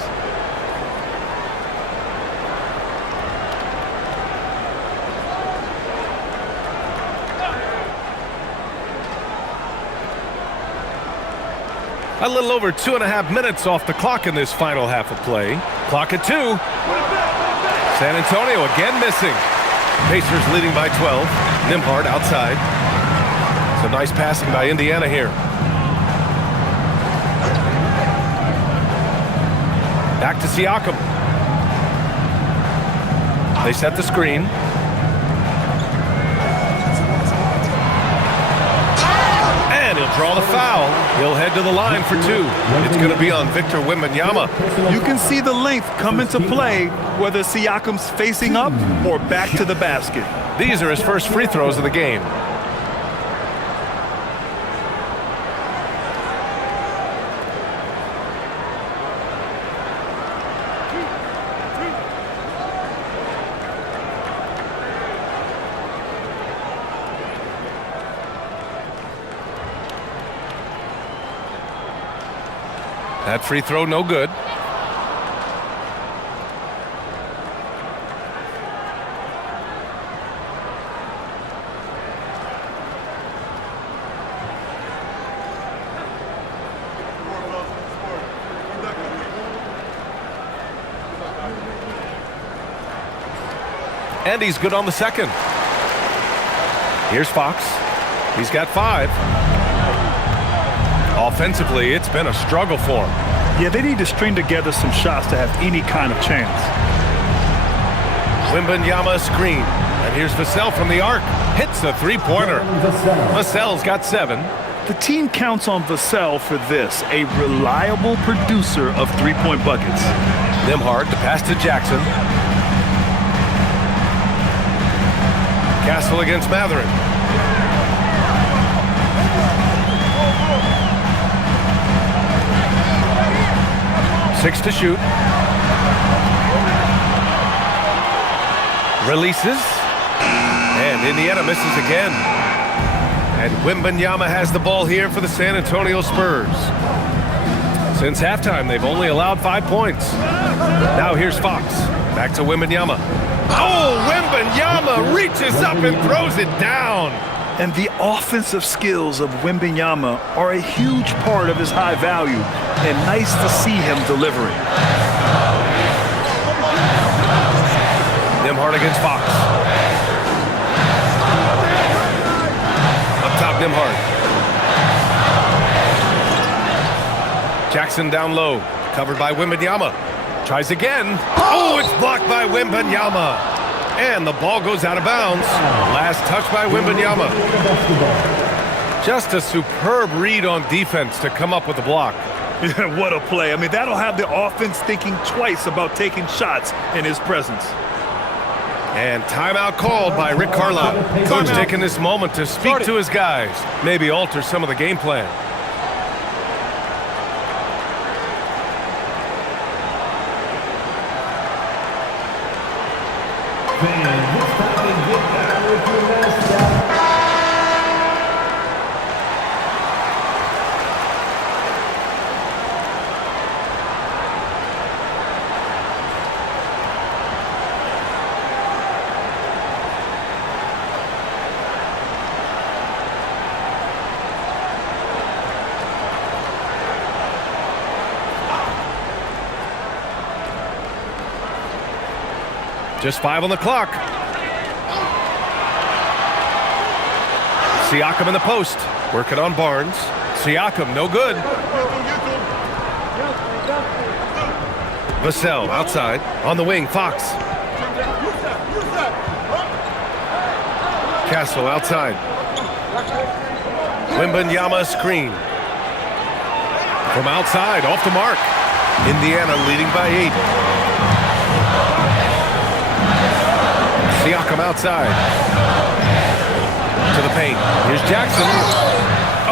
A little over 2.5 minutes off the clock in this final half of play. Clock at 2. San Antonio again missing. Pacers leading by 12. Nembhard outside. Some nice passing by Indiana here. Back to Siakam. They set the screen. And he'll draw the foul. He'll head to the line for two. It's going to be on Victor Wembanyama. You can see the length come into play whether Siakam's facing up or back to the basket. These are his first free throws of the game. That free throw no good. And he's good on the second. Here's Fox. He's got 5. Offensively, it's been a struggle for him. Yeah, they need to string together some shots to have any kind of chance. Wembanyama screen. And here's Vassell from the arc. Hits the three-pointer. Vassell's got 7. The team counts on Vassell for this, a reliable producer of three-point buckets. Nembhard to pass to Jackson. Castle against Mathurin. Six to shoot. Releases. And Indiana misses again. And Wembanyama has the ball here for the San Antonio Spurs. Since halftime, they've only allowed 5 points. Now here's Fox. Back to Wembanyama. Oh, Wembanyama reaches up and throws it down. And the offensive skills of Wembanyama are a huge part of his high value, and nice to see him delivering. Nembhard against Fox. Up top, Nembhard. Jackson down low, covered by Wembanyama. Tries again. Oh, it's blocked by Wembanyama. And the ball goes out of bounds. Last touch by Wembanyama. Just a superb read on defense to come up with the block. Yeah, what a play. I mean, that'll have the offense thinking twice about taking shots in his presence. And timeout called by Rick Carlisle. Coach taking this moment to speak to his guys. Maybe alter some of the game plan. Fans, it's time to get down with your mascot. Just 5 on the clock. Siakam in the post. Working on Barnes. Siakam, no good. Vassell outside. On the wing, Fox. Castle outside. Wembanyama screen. From outside, off the mark. Indiana leading by 8. Siakam outside. To the paint. Here's Jackson.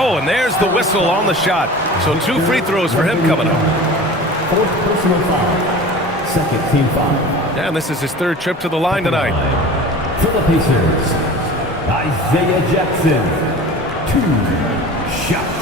Oh, and there's the whistle on the shot. So 2 free throws for him coming up. 4th personal foul. 2nd team foul. And this is his 3rd trip to the line tonight. For the Pacers, Isaiah Jackson. 2 shots.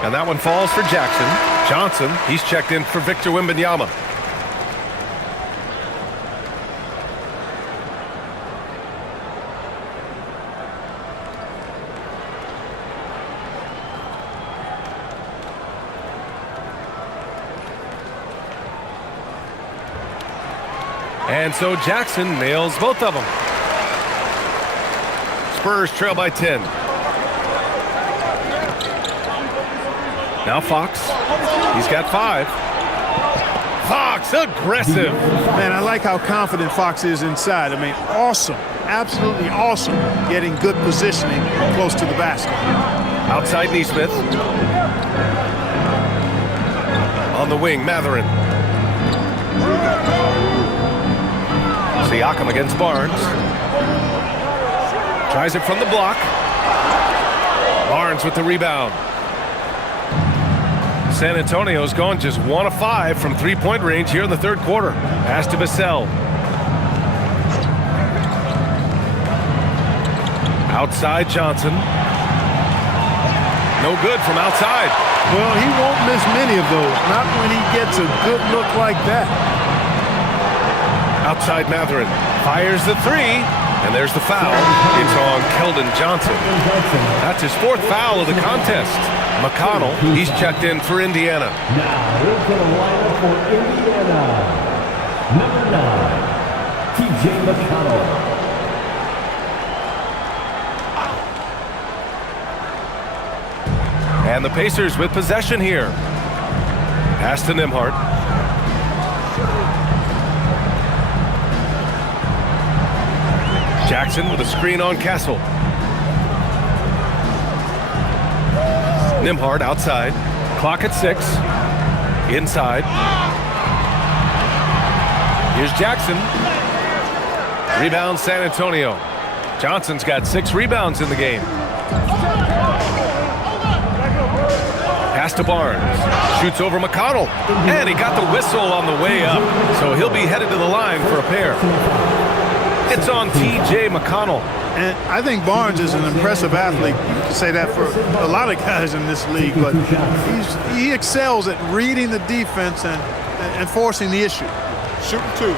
And that one falls for Jackson. Johnson, he's checked in for Victor Wembanyama. And so Jackson nails both of them. Spurs trail by 10. Now Fox. He's got 5. Fox, aggressive. Man, I like how confident Fox is inside. I mean, awesome. Absolutely awesome. Getting good positioning close to the basket. Outside Neesmith. On the wing, Matherin. Siakam against Barnes. Tries it from the block. Barnes with the rebound. San Antonio's gone just 1 of 5 from three-point range here in the third quarter. Pass to Vassell. Outside Johnson. No good from outside. Well, he won't miss many of those. Not when he gets a good look like that. Outside Matherin. Fires the 3. And there's the foul. It's on Keldon Johnson. That's his 4th foul of the contest. McConnell, he's checked in for Indiana. Now into the lineup for Indiana. Number 9, TJ McConnell. And the Pacers with possession here. Pass to Nembhard. Jackson with a screen on Castle. Nembhard outside. Clock at 6. Inside. Here's Jackson. Rebound San Antonio. Johnson's got 6 rebounds in the game. Pass to Barnes. Shoots over McConnell. And he got the whistle on the way up. So he'll be headed to the line for a pair. It's on TJ McConnell. And I think Barnes is an impressive athlete. You can say that for a lot of guys in this league, but he excels at reading the defense and forcing the issue. Shooting 2.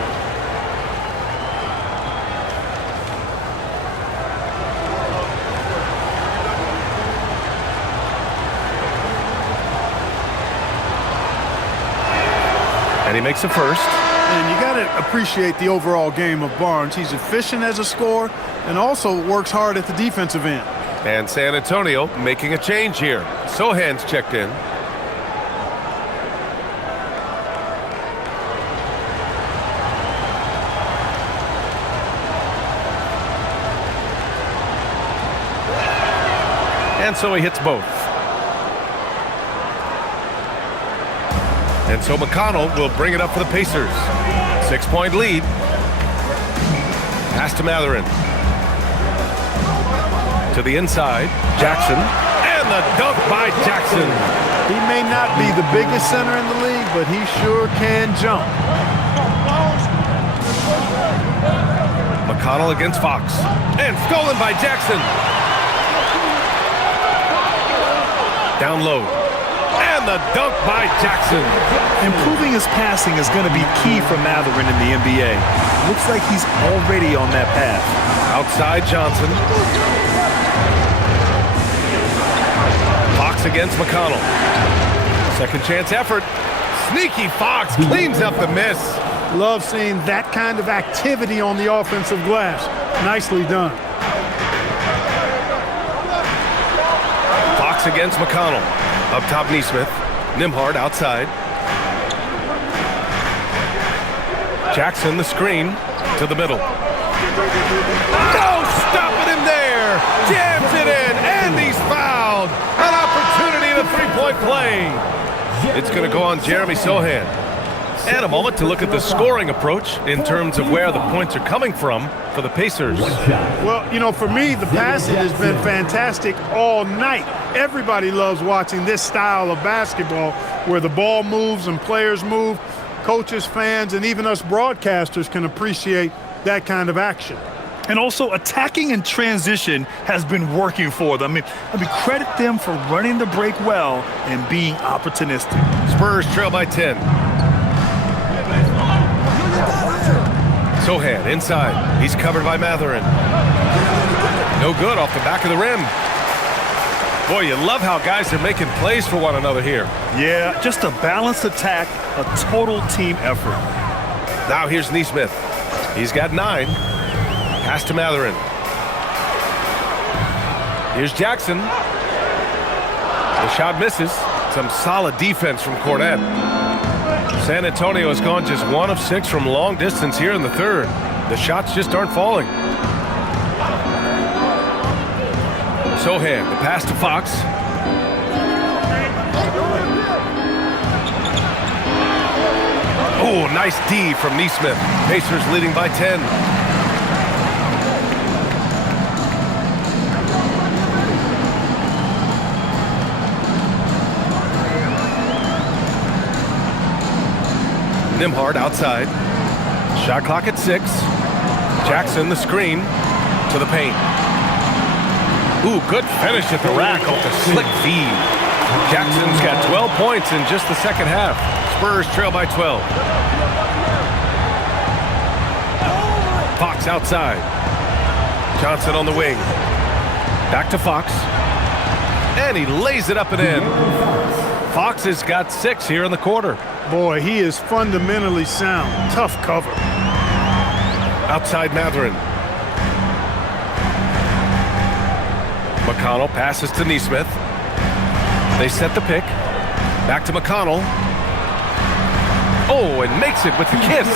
And he makes a first. And you got to appreciate the overall game of Barnes. He's efficient as a scorer and also works hard at the defensive end. And San Antonio making a change here. Sohan's checked in. And so he hits both. And so McConnell will bring it up for the Pacers. 6-point lead. Pass to Matherin. To the inside. Jackson. And the dunk by Jackson. He may not be the biggest center in the league, but he sure can jump. McConnell against Fox. And stolen by Jackson. Down low. And the dunk by Jackson. Improving his passing is going to be key for Matherin in the NBA. Looks like he's already on that path. Outside Johnson. Fox against McConnell. Second chance effort. Sneaky Fox cleans up the miss. Love seeing that kind of activity on the offensive glass. Nicely done. Fox against McConnell. Up top Neesmith. Nembhard outside. Jackson the screen to the middle. No stopping him there. Jams it in and he's fouled. An opportunity in a three-point play. It's going to go on Jeremy Sohan. And a moment to look at the scoring approach in terms of where the points are coming from for the Pacers. Well, you know, for me, the passing has been fantastic all night. Everybody loves watching this style of basketball where the ball moves and players move. Coaches, fans, and even us broadcasters can appreciate that kind of action. And also, attacking in transition has been working for them. I mean, credit them for running the break well and being opportunistic. Spurs trail by 10. Sohan inside. He's covered by Matherin. No good off the back of the rim. Boy, you love how guys are making plays for one another here. Yeah, just a balanced attack, a total team effort. Now here's Neesmith. He's got 9. Pass to Matherin. Here's Jackson. The shot misses. Some solid defense from Cornet. San Antonio has gone just 1 of 6 from long distance here in the third. The shots just aren't falling. Sohan, the pass to Fox. Oh, nice D from Nesmith. Pacers leading by 10. Nembhard outside. Shot clock at 6. Jackson the screen to the paint. Ooh, good finish at the rack off the slick feed. Jackson's got 12 points in just the second half. Spurs trail by 12. Fox outside. Johnson on the wing. Back to Fox. And he lays it up and in. Fox has got 6 here in the quarter. Boy, he is fundamentally sound. Tough cover. Outside Matherin. McConnell passes to Nesmith. They set the pick. Back to McConnell. Oh, and makes it with the kiss.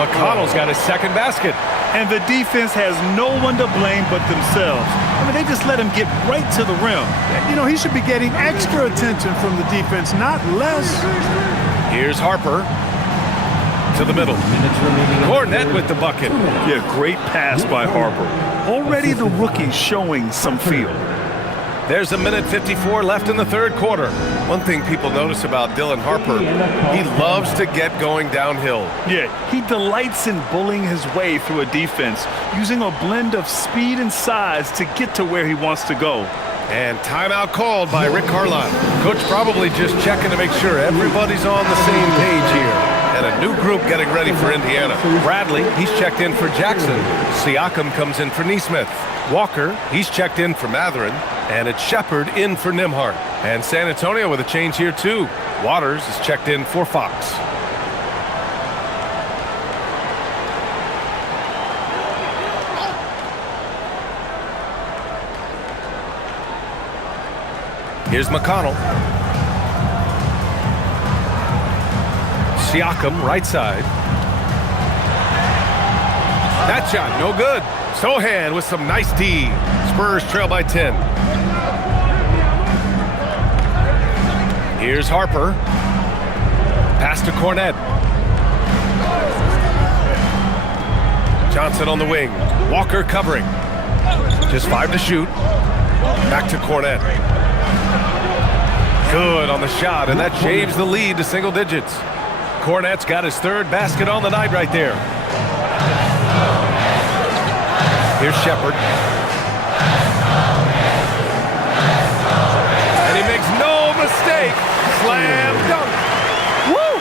McConnell's got his second basket. And the defense has no one to blame but themselves. I mean, they just let him get right to the rim. You know, he should be getting extra attention from the defense, not less. Here's Harper to the middle. Cornet with the bucket. Yeah, great pass by Harper. Already the rookie showing some feel. There's 1:54 left in the third quarter. One thing people notice about Dylan Harper, he loves to get going downhill. Yeah, he delights in bullying his way through a defense, using a blend of speed and size to get to where he wants to go. And timeout called by Rick Carlisle. Coach probably just checking to make sure everybody's on the same page here. And a new group getting ready for Indiana. Bradley, he's checked in for Jackson. Siakam comes in for Nesmith. Walker, he's checked in for Matherin. And it's Shepard in for Nembhard. And San Antonio with a change here too. Waters is checked in for Fox. Here's McConnell. Siakam, right side. That shot, no good. Sohan with some nice D. Spurs trail by 10. Here's Harper. Pass to Cornet. Johnson on the wing. Walker covering. Just 5 to shoot. Back to Cornet. Good on the shot, and that shaves the lead to single digits. Cornet's got his third basket on the night right there. Here's Shepard. And he makes no mistake. Slam dunk. Woo!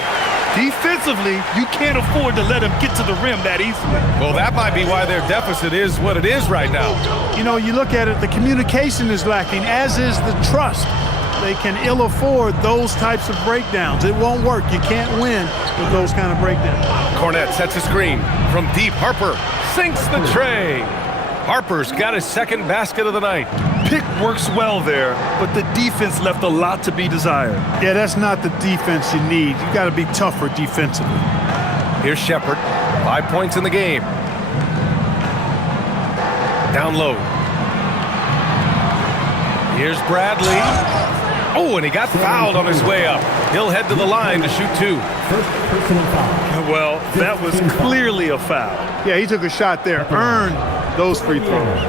Defensively, you can't afford to let him get to the rim that easily. Well, that might be why their deficit is what it is right now. You know, you look at it, the communication is lacking, as is the trust. They can ill afford those types of breakdowns. It won't work. You can't win with those kind of breakdowns. Cornet sets a screen from deep. Harper sinks the tray. Harper's got his second basket of the night. Pick works well there, but the defense left a lot to be desired. Yeah, that's not the defense you need. You got to be tougher defensively. Here's Shepard. 5 points in the game. Down low. Here's Bradley. Oh, and he got fouled on his way up. He'll head to the line to shoot 2. Well, that was clearly a foul. Yeah, he took a shot there. Earned those free throws.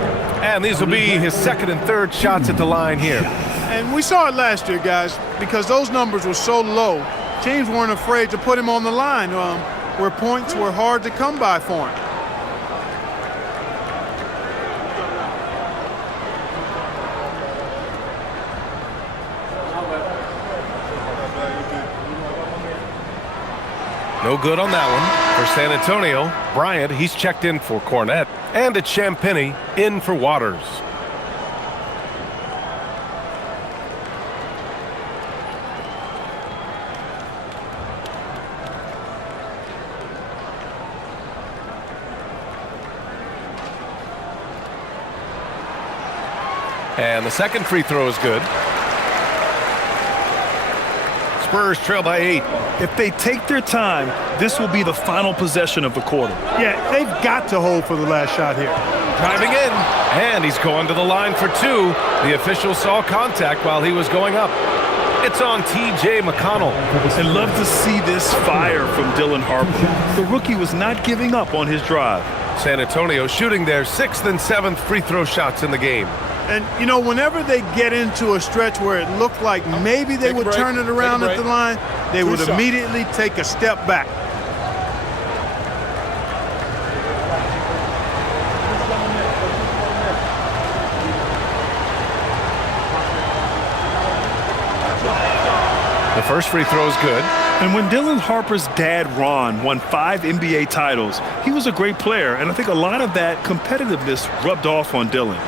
And these will be his second and third shots at the line here. And we saw it last year, guys, because those numbers were so low. Teams weren't afraid to put him on the line where points were hard to come by for him. No good on that one for San Antonio. Bryant, he's checked in for Cornet. And it's Champagnie in for Waters. And the second free throw is good. Spurs trail by 8. If they take their time, this will be the final possession of the quarter. Yeah, they've got to hold for the last shot here. Driving in, and he's going to the line for 2. The official saw contact while he was going up. It's on T.J. McConnell. I love to see this fire from Dylan Harper. The rookie was not giving up on his drive. San Antonio shooting their 6th and 7th free throw shots in the game. And, you know, whenever they get into a stretch where it looked like maybe they would turn it around at the line, they would immediately take a step back. The first free throw is good. And when Dylan Harper's dad, Ron, won 5 NBA titles, he was a great player, and I think a lot of that competitiveness rubbed off on Dylan.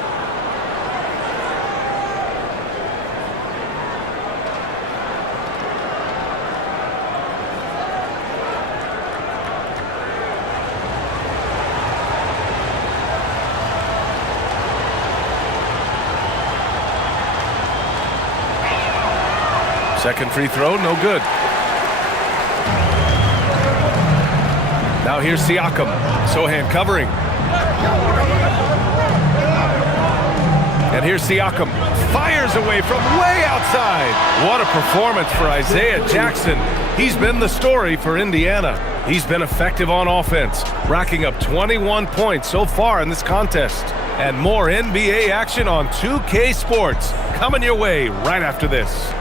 Second free throw, no good. Now here's Siakam. Sohan covering. And here's Siakam. Fires away from way outside. What a performance for Isaiah Jackson. He's been the story for Indiana. He's been effective on offense, racking up 21 points so far in this contest. And more NBA action on 2K Sports coming your way right after this.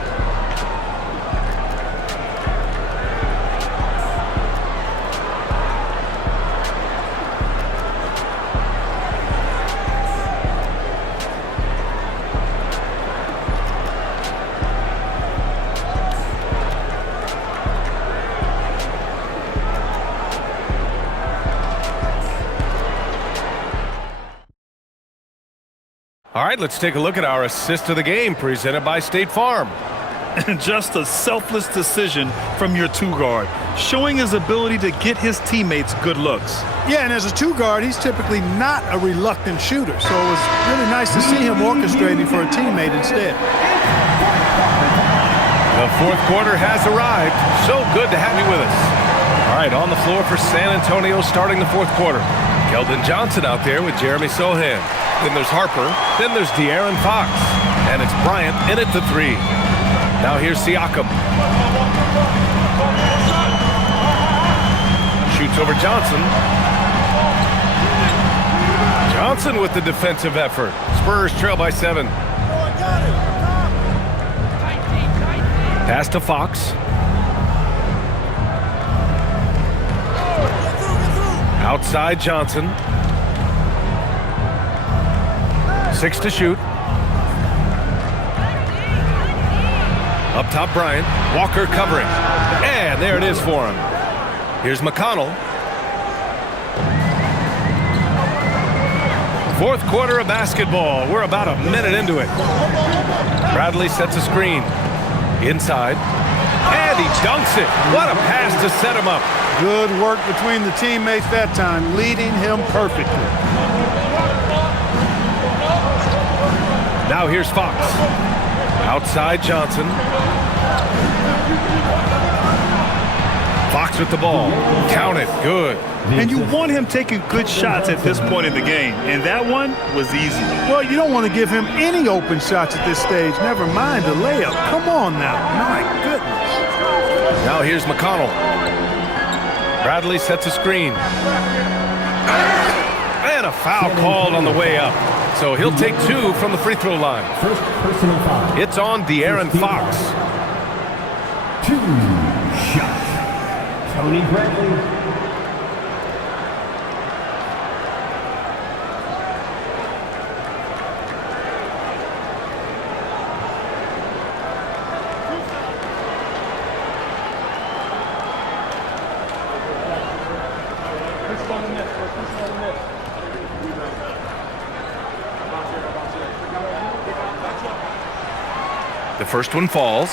All right, let's take a look at our assist of the game presented by State Farm. And just a selfless decision from your 2-guard, showing his ability to get his teammates good looks. Yeah, and as a 2-guard, he's typically not a reluctant shooter, so it was really nice to see him orchestrating for a teammate instead. The fourth quarter has arrived. So good to have you with us. All right, on the floor for San Antonio starting the fourth quarter. Keldon Johnson out there with Jeremy Sohan. Then there's Harper. Then there's De'Aaron Fox. And it's Bryant in at the 3. Now here's Siakam. Shoots over Johnson. Johnson with the defensive effort. Spurs trail by 7. Pass to Fox. Outside Johnson. 6 to shoot. Up top Bryant. Walker covering. And there it is for him. Here's McConnell. Fourth quarter of basketball. We're about a minute into it. Bradley sets a screen. Inside. And he dunks it. What a pass to set him up. Good work between the teammates that time, leading him perfectly. Now here's Fox. Outside Johnson. Fox with the ball. Count it. Good. And you want him taking good shots at this point in the game, and that one was easy. Well, you don't want to give him any open shots at this stage, never mind a layup. Come on now. My goodness. Now here's McConnell. Bradley sets a screen. And a foul called on the way up. So he'll take 2 from the free throw line. First personal foul. It's on De'Aaron Fox. 2 shots. Tony Bradley. The first one falls.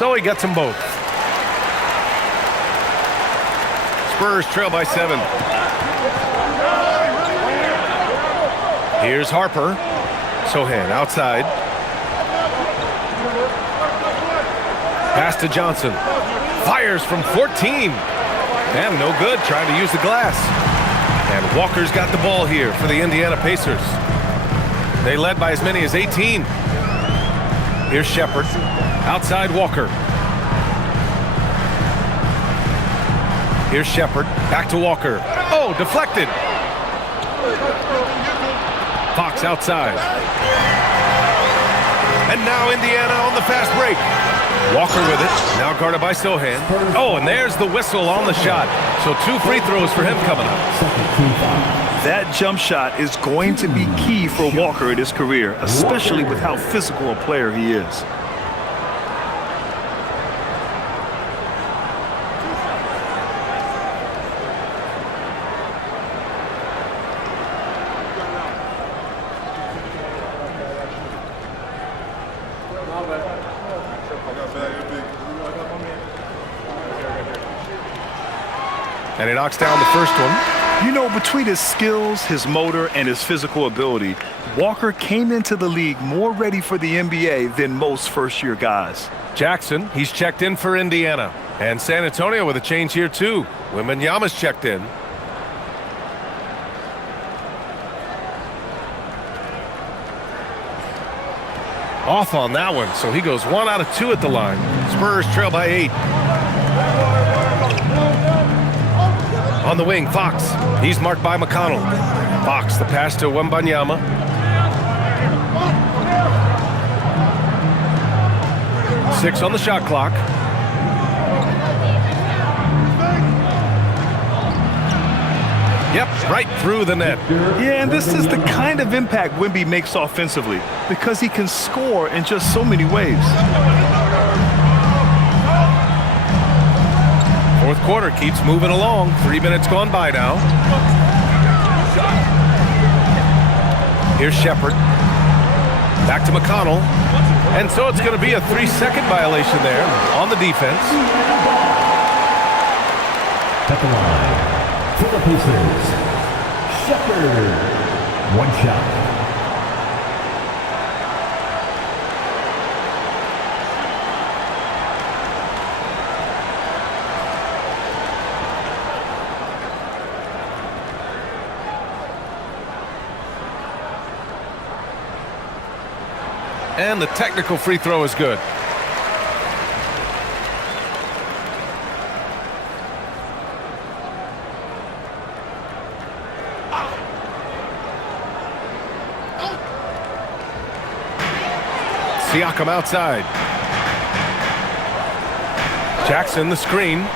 so he gets them both. Spurs trail by 7. Here's Harper. Sohan outside. Pass to Johnson. Fires from 14. And no good, trying to use the glass. And Walker's got the ball here for the Indiana Pacers. They led by as many as 18. Here's Shepard. Outside Walker. Here's Shepard. Back to Walker. Oh, deflected. Fox outside. And now Indiana on the fast break. Walker with it. Now guarded by Sohan. Oh, and there's the whistle on the shot. So 2 free throws for him coming up. That jump shot is going to be key for Walker in his career, especially with how physical a player he is. And he knocks down the first one. You know, between his skills, his motor, and his physical ability, Walker came into the league more ready for the NBA than most first-year guys. Jackson, he's checked in for Indiana. And San Antonio with a change here, too. Wembanyama's checked in. Off on that one, so he goes 1 out of 2 at the line. Spurs trail by 8. On the wing, Fox. He's marked by McConnell. Fox, the pass to Wembanyama. Six on the shot clock. Yep, right through the net. Yeah, and this is the kind of impact Wemby makes offensively because he can score in just so many ways. Fourth quarter keeps moving along. 3 minutes gone by now. Here's Shepard. Back to McConnell. And so it's going to be a 3-second violation there on the defense. At the line for the Pacers, Shepard. 1 shot. And the technical free throw is good. Siakam outside. Jackson the screen.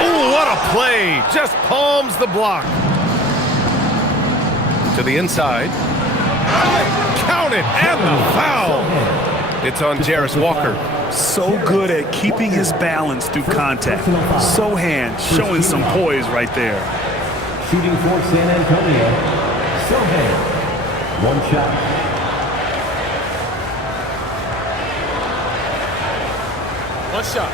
Oh, what a play. Just palms the block. To the inside. Count it, and the foul. It's on Jarris Walker. So good at keeping his balance through contact. Sohan showing some poise right there. Shooting for San Antonio, Sohan. 1 shot. One shot.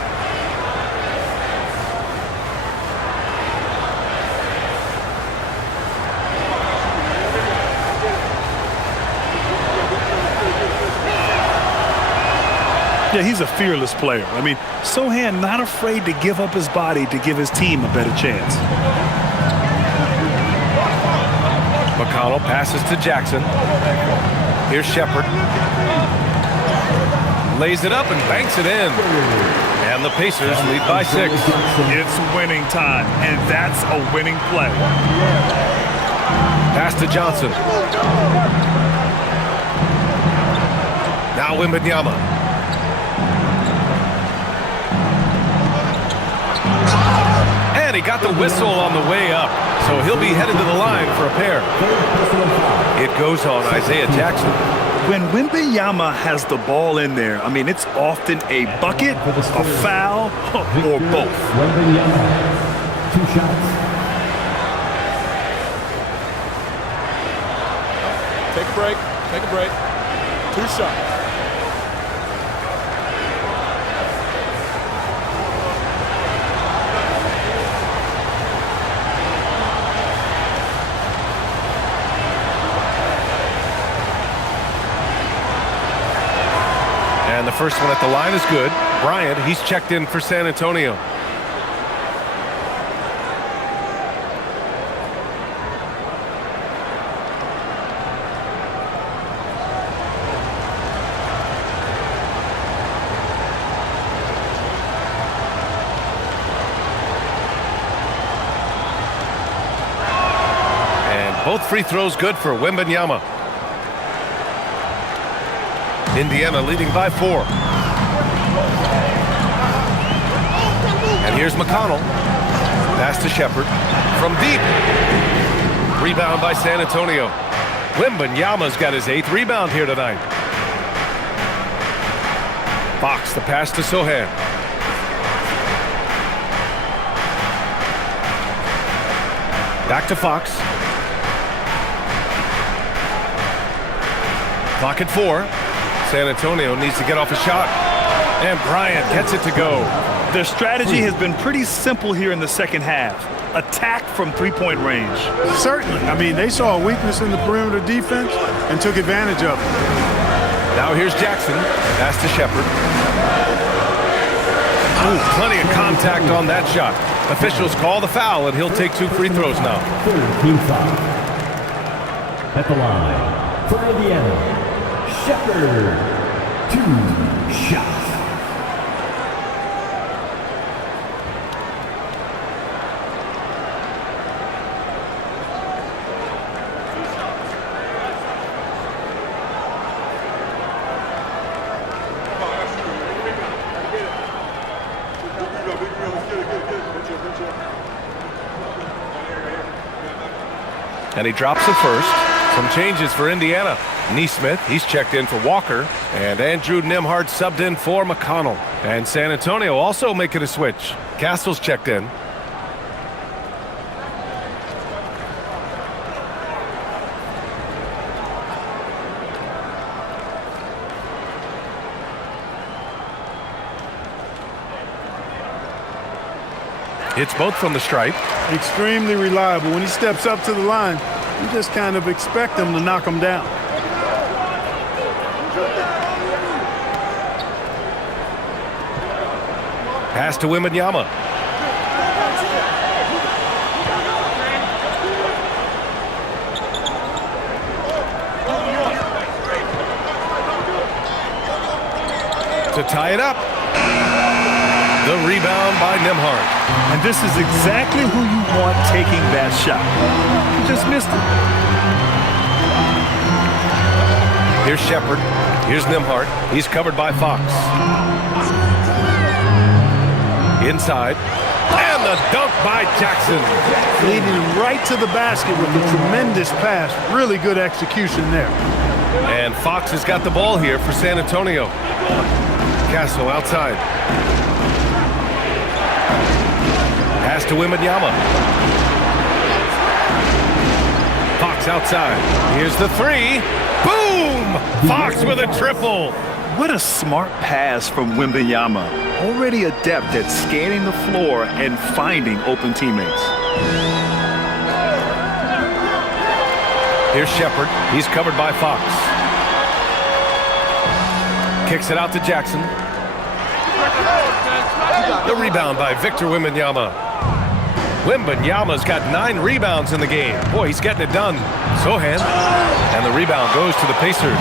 Yeah, he's a fearless player. I mean, Sohan not afraid to give up his body to give his team a better chance. McConnell passes to Jackson. Here's Shepard. Lays it up and banks it in. And the Pacers lead by 6. It's winning time, and that's a winning play. Pass to Johnson. Now Wembanyama. And he got the whistle on the way up, so he'll be headed to the line for a pair. It goes on Isaiah Jackson. When Wembanyama has the ball in there, I mean, it's often a bucket, a foul, or both. Wembanyama. 2 shots. Take a break. Take a break. 2 shots. And the first one at the line is good. Bryant, he's checked in for San Antonio. Both free throws good for Wembanyama. Indiana leading by 4. And here's McConnell. Pass to Shepard. From deep. Rebound by San Antonio. Wembanyama's got his 8th rebound here tonight. Fox, the pass to Sohan. Back to Fox. Clock at 4. San Antonio needs to get off a shot. And Bryant gets it to go. Their strategy has been pretty simple here in the second half. Attack from three-point range. Certainly. I mean, they saw a weakness in the perimeter defense and took advantage of it. Now here's Jackson. Pass to Shepard. Ooh, plenty of contact on that shot. Officials call the foul, and he'll take 2 free throws now. Third team foul. At the line for Indiana. Shepard, 2 shots. And he drops the first. Some changes for Indiana. Neesmith, he's checked in for Walker. And Andrew Nembhard subbed in for McConnell. And San Antonio also making a switch. Castle's checked in. Hits both from the stripe. Extremely reliable. When he steps up to the line, you just kind of expect him to knock him down. Pass to Wembanyama. To tie it up. The rebound by Nembhard. And this is exactly who you want taking that shot. You just missed it. Here's Shepard. Here's Nembhard. He's covered by Fox. Inside. And the dunk by Jackson. Leading him right to the basket with a tremendous pass. Really good execution there. And Fox has got the ball here for San Antonio. Castle outside. Pass to Wembanyama. Fox outside. Here's the 3. Boom! Fox with a triple. What a smart pass from Wembanyama. Already adept at scanning the floor and finding open teammates. Here's Shepard. He's covered by Fox. Kicks it out to Jackson. The rebound by Victor Wembanyama. Wembanyama's got 9 rebounds in the game. Boy, he's getting it done. Sohan. And the rebound goes to the Pacers.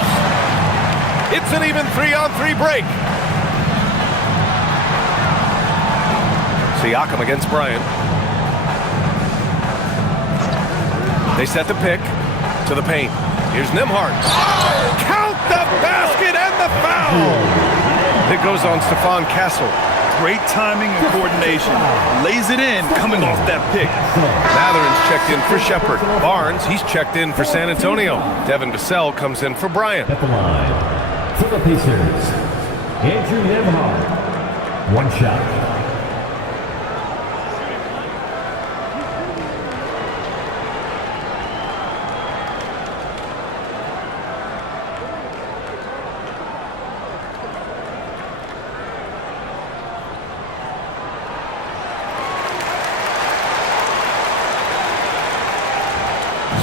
It's an even 3-on-3 break. Siakam against Bryant. They set the pick to the paint. Here's Nembhard. Count the basket and the foul. It goes on Stephon Castle. Great timing and coordination. Lays it in coming off that pick. Matherin's checked in for Shepard. Barnes, he's checked in for San Antonio. Devin Vassell comes in for Bryant. At the line for the Pacers, Andrew Nembhard, 1 shot.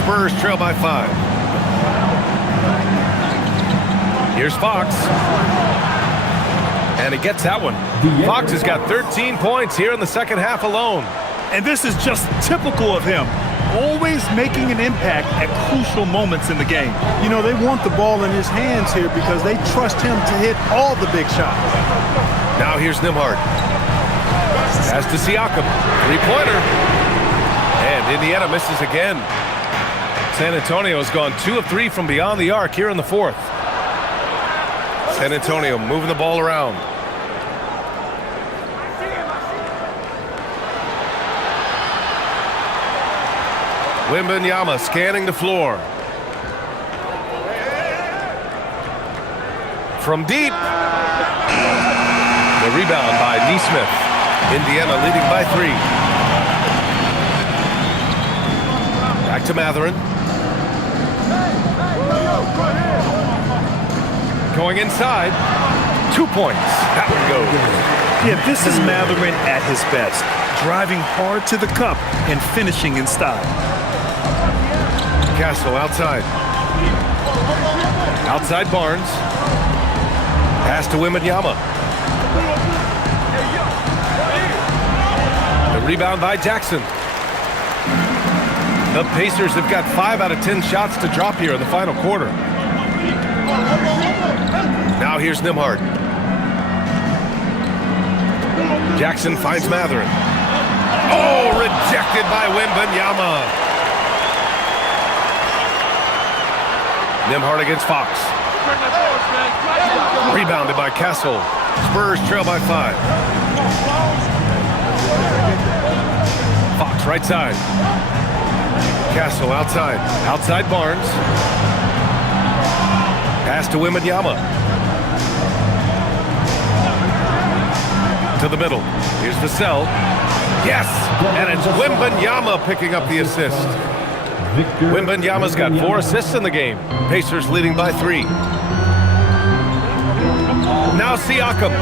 Spurs trail by 5. Here's Fox. And he gets that one. Fox has got 13 points here in the second half alone. And this is just typical of him. Always making an impact at crucial moments in the game. You know, they want the ball in his hands here because they trust him to hit all the big shots. Now here's Nembhard. Pass to Siakam. Three-pointer. And Indiana misses again. San Antonio's gone 2 of 3 from beyond the arc here in the fourth. San Antonio moving the ball around. Wembanyama scanning the floor. From deep. The rebound by Nesmith. Indiana leading by 3. Back to Mathurin. Going inside. 2 points. That one goes. Yeah, this is Mathurin at his best. Driving hard to the cup and finishing in style. Castle outside. Outside Barnes. Pass to Wembanyama. The rebound by Jackson. The Pacers have got 5 out of 10 shots to drop here in the final quarter. Now here's Nembhard. Jackson finds Mathurin. Oh, rejected by Wembanyama. Nembhard against Fox. Rebounded by Castle. Spurs trail by 5. Fox right side. Castle outside. Outside Barnes. Pass to Wembanyama. To the middle. Here's Vassell. Yes! And it's Wembanyama picking up the assist. Wembanyama's got 4 assists in the game. Pacers leading by 3. Now Siakam.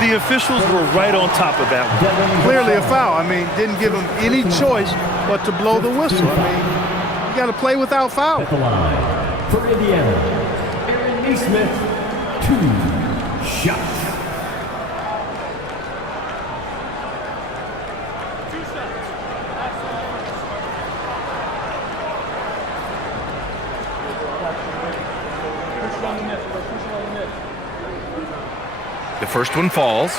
The officials were right on top of that one. Clearly a foul. I mean, didn't give him any choice but to blow the whistle. I mean, you got to play without foul. At the line for Indiana, Aaron Nesmith, 2 shots. The first one falls.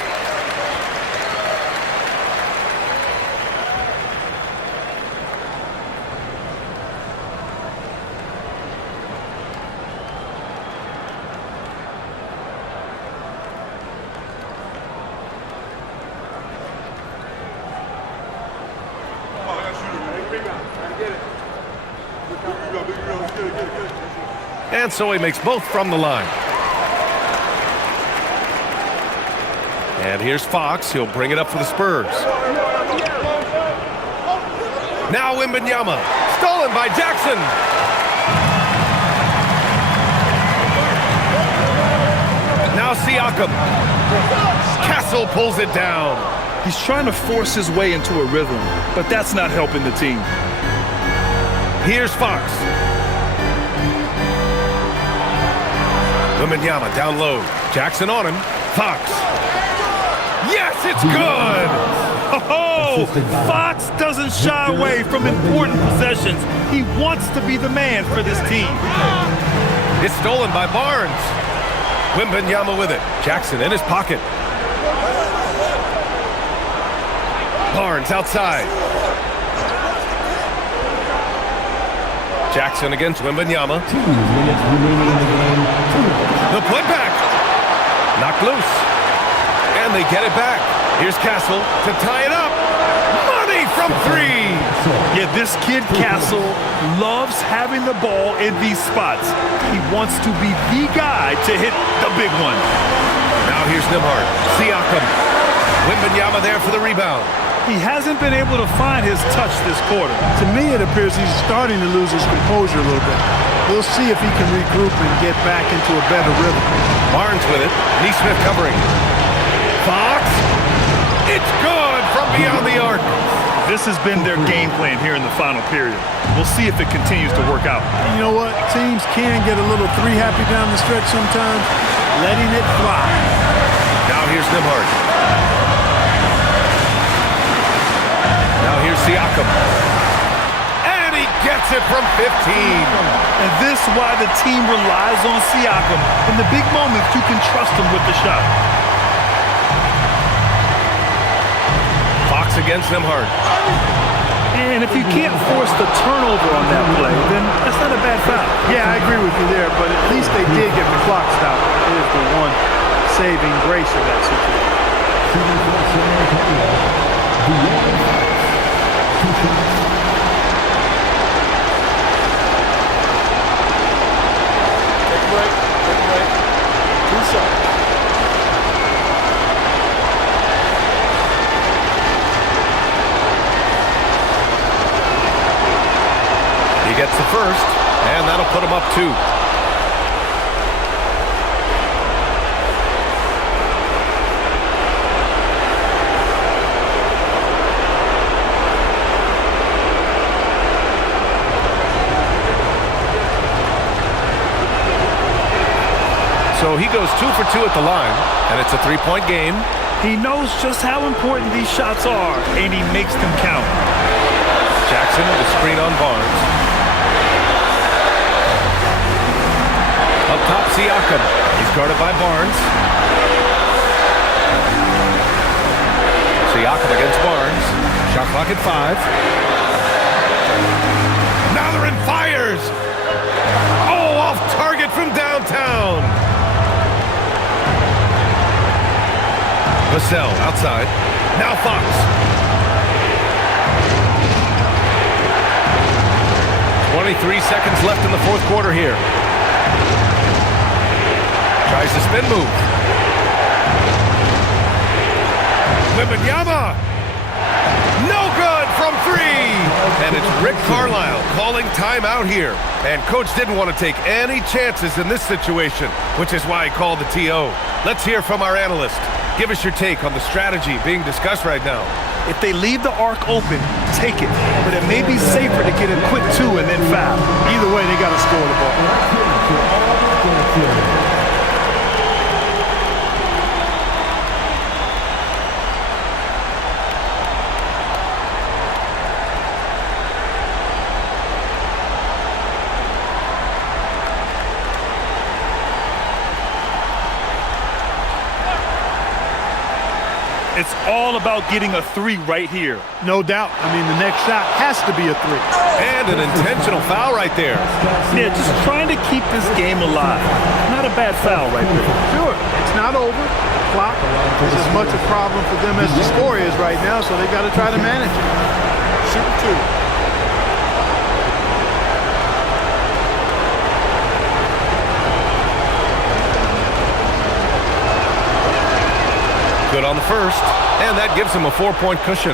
And so he makes both from the line. And here's Fox. He'll bring it up for the Spurs. Now Wembanyama. Stolen by Jackson. Now Siakam. Castle pulls it down. He's trying to force his way into a rhythm, but that's not helping the team. Here's Fox. Wembanyama down low. Jackson on him. Fox. Yes, it's good! Oh, Fox doesn't shy away from important possessions. He wants to be the man for this team. It's stolen by Barnes. Wembanyama with it. Jackson in his pocket. Barnes outside. Jackson against Wembanyama. 2 minutes remaining in the game. The putback. Knocked loose. And they get it back. Here's Castle to tie it up. Money from 3. Yeah, this kid Castle loves having the ball in these spots. He wants to be the guy to hit the big one. Now here's Nembhard. Siakam. Wembanyama there for the rebound. He hasn't been able to find his touch this quarter. To me, it appears he's starting to lose his composure a little bit. We'll see if he can regroup and get back into a better rhythm. Barnes with it. Nesmith covering. Fox. It's good from beyond the arc. This has been their game plan here in the final period. We'll see if it continues to work out. You know what? Teams can get a little three-happy down the stretch sometimes, letting it fly. Now here's Nembhard. Now here's Siakam. And he gets it from 15. And this is why the team relies on Siakam. In the big moments, you can trust him with the shot. Fox against Nembhard. And if you can't force the turnover on that play, then that's not a bad foul. Yeah, I agree with you there, but at least they did get the clock stopped. It is the one saving grace of that situation. Take a break. Take a break. 2 shots. He gets the first, and that'll put him up 2. So he goes 2 for 2 at the line, and it's a 3-point game. He knows just how important these shots are, and he makes them count. Jackson with a screen on Barnes. Up top, Siakam. He's guarded by Barnes. Siakam against Barnes. Shot clock at 5. Mathurin fires. Oh, off target from downtown. Vassell outside. Now Fox. .23 seconds left in the fourth quarter here. Tries the spin move. Wembanyama. No good from 3. And it's Rick Carlisle calling timeout here. And coach didn't want to take any chances in this situation, which is why he called the TO. Let's hear from our analyst. Give us your take on the strategy being discussed right now. If they leave the arc open, take it. But it may be safer to get a quick 2 and then foul. Either way, they got to score the ball. It's all about getting a 3 right here. No doubt. I mean, the next shot has to be a 3. And an intentional foul right there. Yeah, just trying to keep this game alive. Not a bad foul right there. Sure, it's not over. The clock is as much a problem for them as the score is right now, so they got to try to manage it. Shoot 2. Good on the first, and that gives him a 4-point cushion.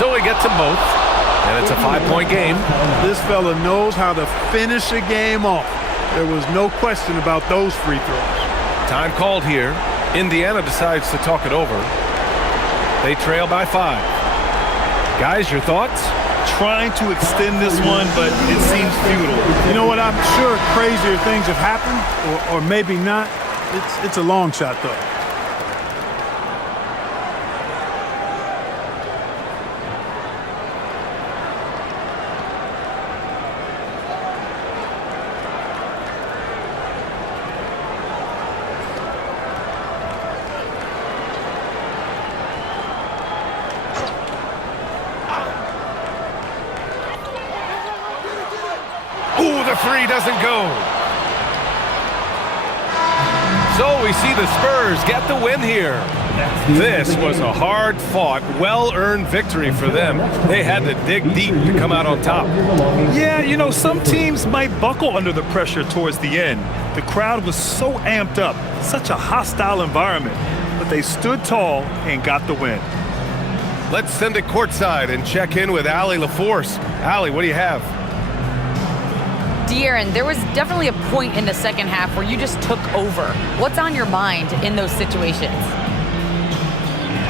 So he gets them both, and it's a 5-point game. This fella knows how to finish a game off. There was no question about those free throws. Time called here. Indiana decides to talk it over. They trail by 5. Guys, your thoughts? Trying to extend this one, but it seems futile. You know what? I'm sure crazier things have happened, or maybe not. It's a long shot, though. Ooh, the 3 doesn't go. So we see the Spurs get the win here. This was a hard-fought, well-earned victory for them. They had to dig deep to come out on top. Yeah, you know, some teams might buckle under the pressure towards the end. The crowd was so amped up, such a hostile environment, but they stood tall and got the win. Let's send it courtside and check in with Allie LaForce. Allie, what do you have? De'Aaron, there was definitely a point in the second half where you just took over. What's on your mind in those situations?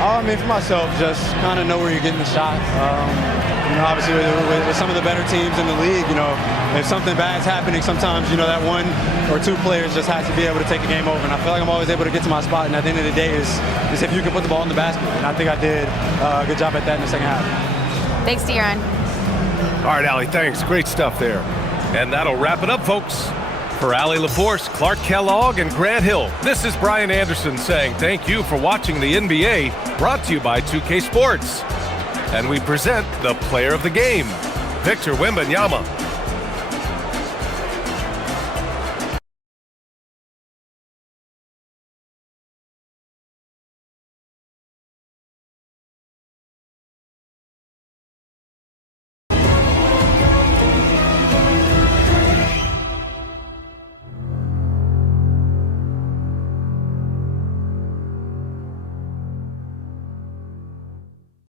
I mean, for myself, just kind of know where you're getting the shot. You know, obviously with some of the better teams in the league, you know, if something bad's happening, sometimes, you know, that one or two players just has to be able to take the game over. And I feel like I'm always able to get to my spot. And at the end of the day is if you can put the ball in the basket. And I think I did a good job at that in the second half. Thanks, De'Aaron. All right, Allie, thanks. Great stuff there. And that'll wrap it up, folks. For Allie LaForce, Clark Kellogg, and Grant Hill, this is Brian Anderson saying thank you for watching the NBA, brought to you by 2K Sports. And we present the player of the game, Victor Wembanyama.